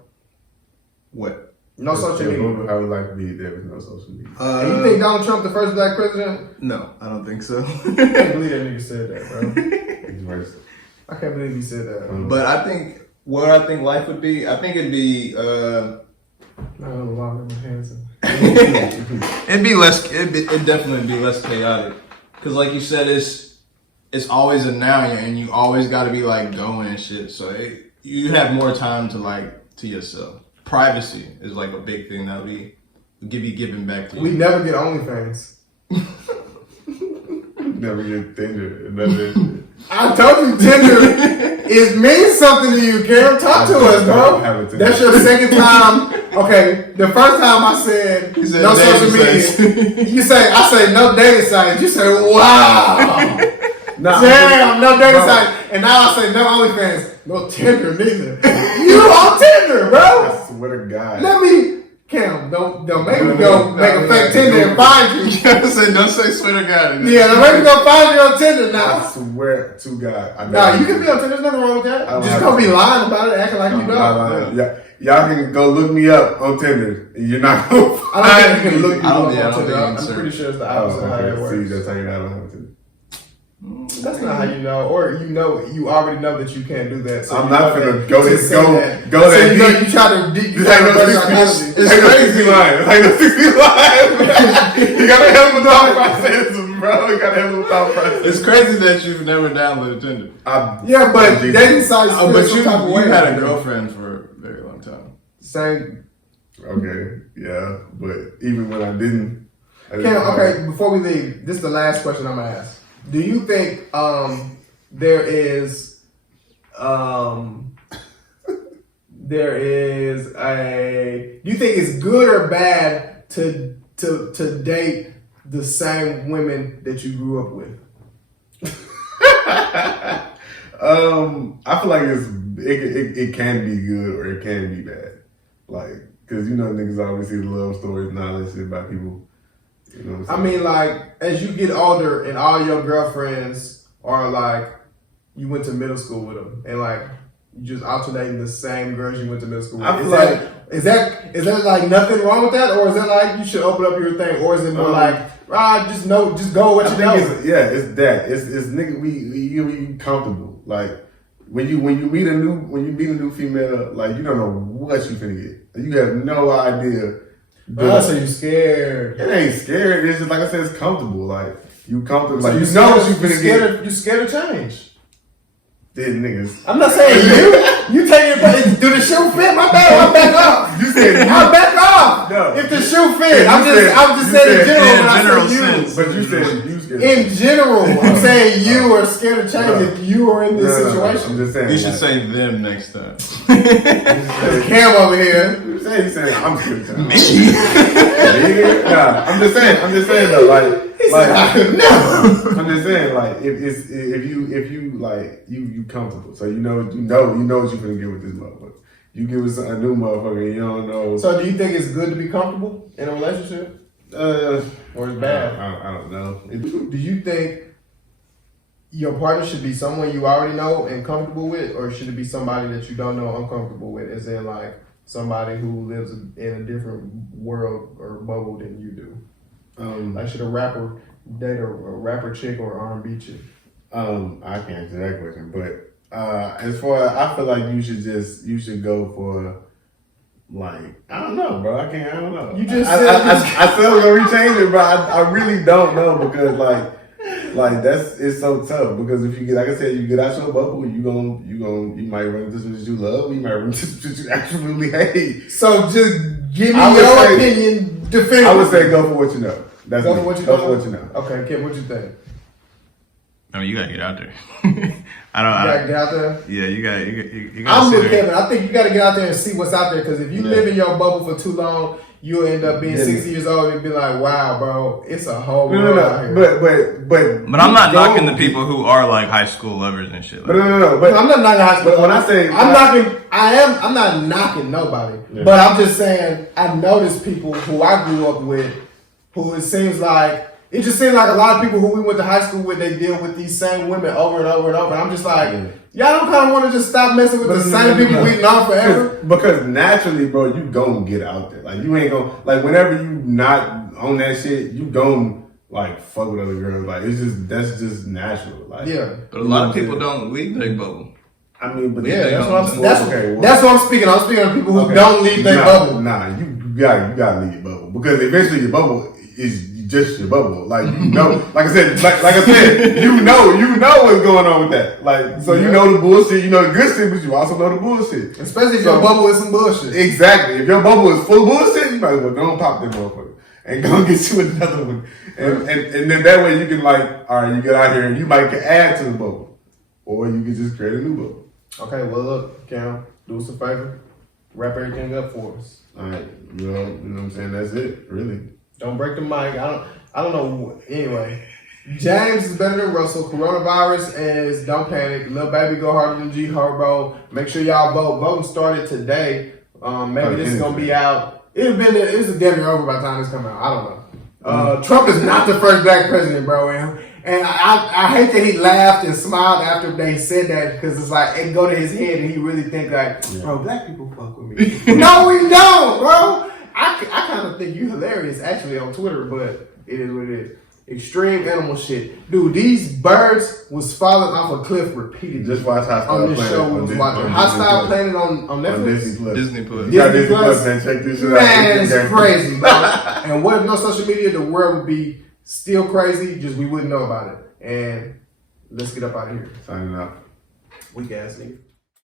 What? No social media. I would like to be there with no social media. And you think Donald Trump the first black president? No, I don't think so. I can't believe that nigga said that, bro. He's racist. I can't believe he said that. But I think what I think life would be, I think it'd be Not gonna lie, I'm handsome. it'd be less. It'd definitely be less chaotic. Cause like you said, it's always a now, and you always got to be like going and shit. So you have more time to yourself. Privacy is like a big thing that we be giving back to you. We never get OnlyFans. Never get Tinder. I told you Tinder means something to you, Cam. Talk to us, bro. That's your second time. Okay, the first time I said no social media. I say no dating sites. You say wow. Damn, no dating sites. And now I say no OnlyFans. No Tinder neither. You on Tinder, bro? I swear to God. Let me, Cam. Don't make me go make a fake Tinder and find you. Don't say swear to God. Yeah, don't make me go find you on Tinder now. I swear to God. Nah, you can be on Tinder. There's nothing wrong with that. Just don't be lying about it, acting like you know. Yeah. Y'all can go look me up on Tinder. You're not going to find I don't think you can look me up I on don't Tinder. think I'm so. pretty sure it's the opposite of how that works. See, that's how you know I don't have Tinder. That's not how you know, or you already know that you can't do that. So I'm not gonna go that so deep. you know you try to deep. It's like no 60 line. It's like no 60 line. You gotta help with the thought process, bro. You gotta help with the thought process. It's crazy that you've never downloaded Tinder. Yeah, but dating sites. But you had a girlfriend for a very long time. Same. Okay, yeah, but even when I didn't. Okay, before we leave, this is the last question I'm gonna ask. Do you think there is a? Do you think it's good or bad to date the same women that you grew up with? I feel like it can be good or it can be bad, like because niggas always see the love stories and all that shit about people. You know what I'm saying? I mean, like, as you get older and all your girlfriends are like, you went to middle school with them, and like, you just alternating the same girls you went to middle school with. Is that like nothing wrong with that, or is it like you should open up your thing, or is it more just go what you know? It's that. It's nigga. We comfortable. Like when you meet a new female, like you don't know what you finna get. You have no idea. So you scared? It ain't scared. It's just like I said. It's comfortable. Like you comfortable. So like you know what you finna scared get. You scared of change? Then niggas. I'm not saying you. You take it. Do the shoe fit? My bad. I back off. You said I back off. No. If the shoe fit, I'm just saying in general. When I say you, But you said you scared. in general, I'm saying you are scared of change if you are in this situation. I'm just saying. You should say them next time. Cam over here. You said I'm scared. Nah, I'm just saying though, like No. I'm just saying, like, if you like you comfortable, so you know what you're gonna get with this motherfucker. You get with a new motherfucker, you don't know. So do you think it's good to be comfortable in a relationship, or it's bad? I don't know. Do you think your partner should be someone you already know and comfortable with, or should it be somebody that you don't know uncomfortable with, as in like somebody who lives in a different world or bubble than you do? Like, should a rapper date a rapper chick or R&B chick? I can't answer that question, but as far as I feel like you should go for, like, I don't know, bro. I don't know. You just I still gonna rechange it, bro. I really don't know because like it's so tough because if you get, like I said, you get out your bubble, you might run into some shit you love, you might run into some shit you absolutely hate. So just give me your opinion. I would say go for what you know. Go for what you know. Okay, Kim, what you think? I mean, you gotta get out there. You gotta get out there. Yeah, you gotta. I'm with Kevin. I think you gotta get out there and see what's out there because if you live in your bubble for too long, you'll end up being 60 years old and be like, "Wow, bro, it's a whole world out here." But I'm not knocking the people who are like high school lovers and shit. Like no. But I'm not knocking high school. But when I say I'm not knocking nobody. Yeah. But I'm just saying I notice people who I grew up with, who it seems like a lot of people who we went to high school with, they deal with these same women over and over and over. And I'm just like, y'all don't kind of want to just stop messing with the same people we've known forever. Because naturally, bro, you gon' get out there. Like, you ain't gon' like, whenever you not on that shit, you gon' like fuck with other girls. Like, that's just natural. Like, yeah. But a lot of people don't leave their bubble. I mean, but yeah, that's that's what I'm speaking. I'm speaking of people who don't leave their bubble. Nah, you gotta leave your bubble because eventually your bubble is just your bubble. Like, you know, like I said, you know what's going on with that. Like, so you know the bullshit, you know the good shit, but you also know the bullshit. Especially if your bubble is some bullshit. Exactly. If your bubble is full of bullshit, you might as well go and pop that motherfucker and go and get you another one. And then that way you can, like, all right, you get out here and you might can add to the bubble, or you can just create a new bubble. Okay, well look, Cam, do us a favor, wrap everything up for us. All right, you know what I'm saying? That's it, really. Don't break the mic. I don't know. Anyway, James is better than Russell. Coronavirus is don't panic. Lil Baby go harder than G Herbo. Make sure y'all vote. Voting started today. Maybe this is gonna be out. It's damn near over by the time this come out. I don't know. Trump is not the first black president, bro. And I hate that he laughed and smiled after they said that because it's like it go to his head and he really think like, bro, black people fuck with me. No, we don't, bro. I kind of think you hilarious actually on Twitter, but it is what it is. Extreme animal shit, dude. These birds was falling off a cliff repeatedly. Just watch on this show we was watching. Hostile Planet on Netflix. Disney Plus. Disney Plus, man. Check this shit out. Man, it's crazy, bro. And what if no social media? The world would be still crazy. Just we wouldn't know about it. And let's get up out of here. Signing out. Weak ass nigga.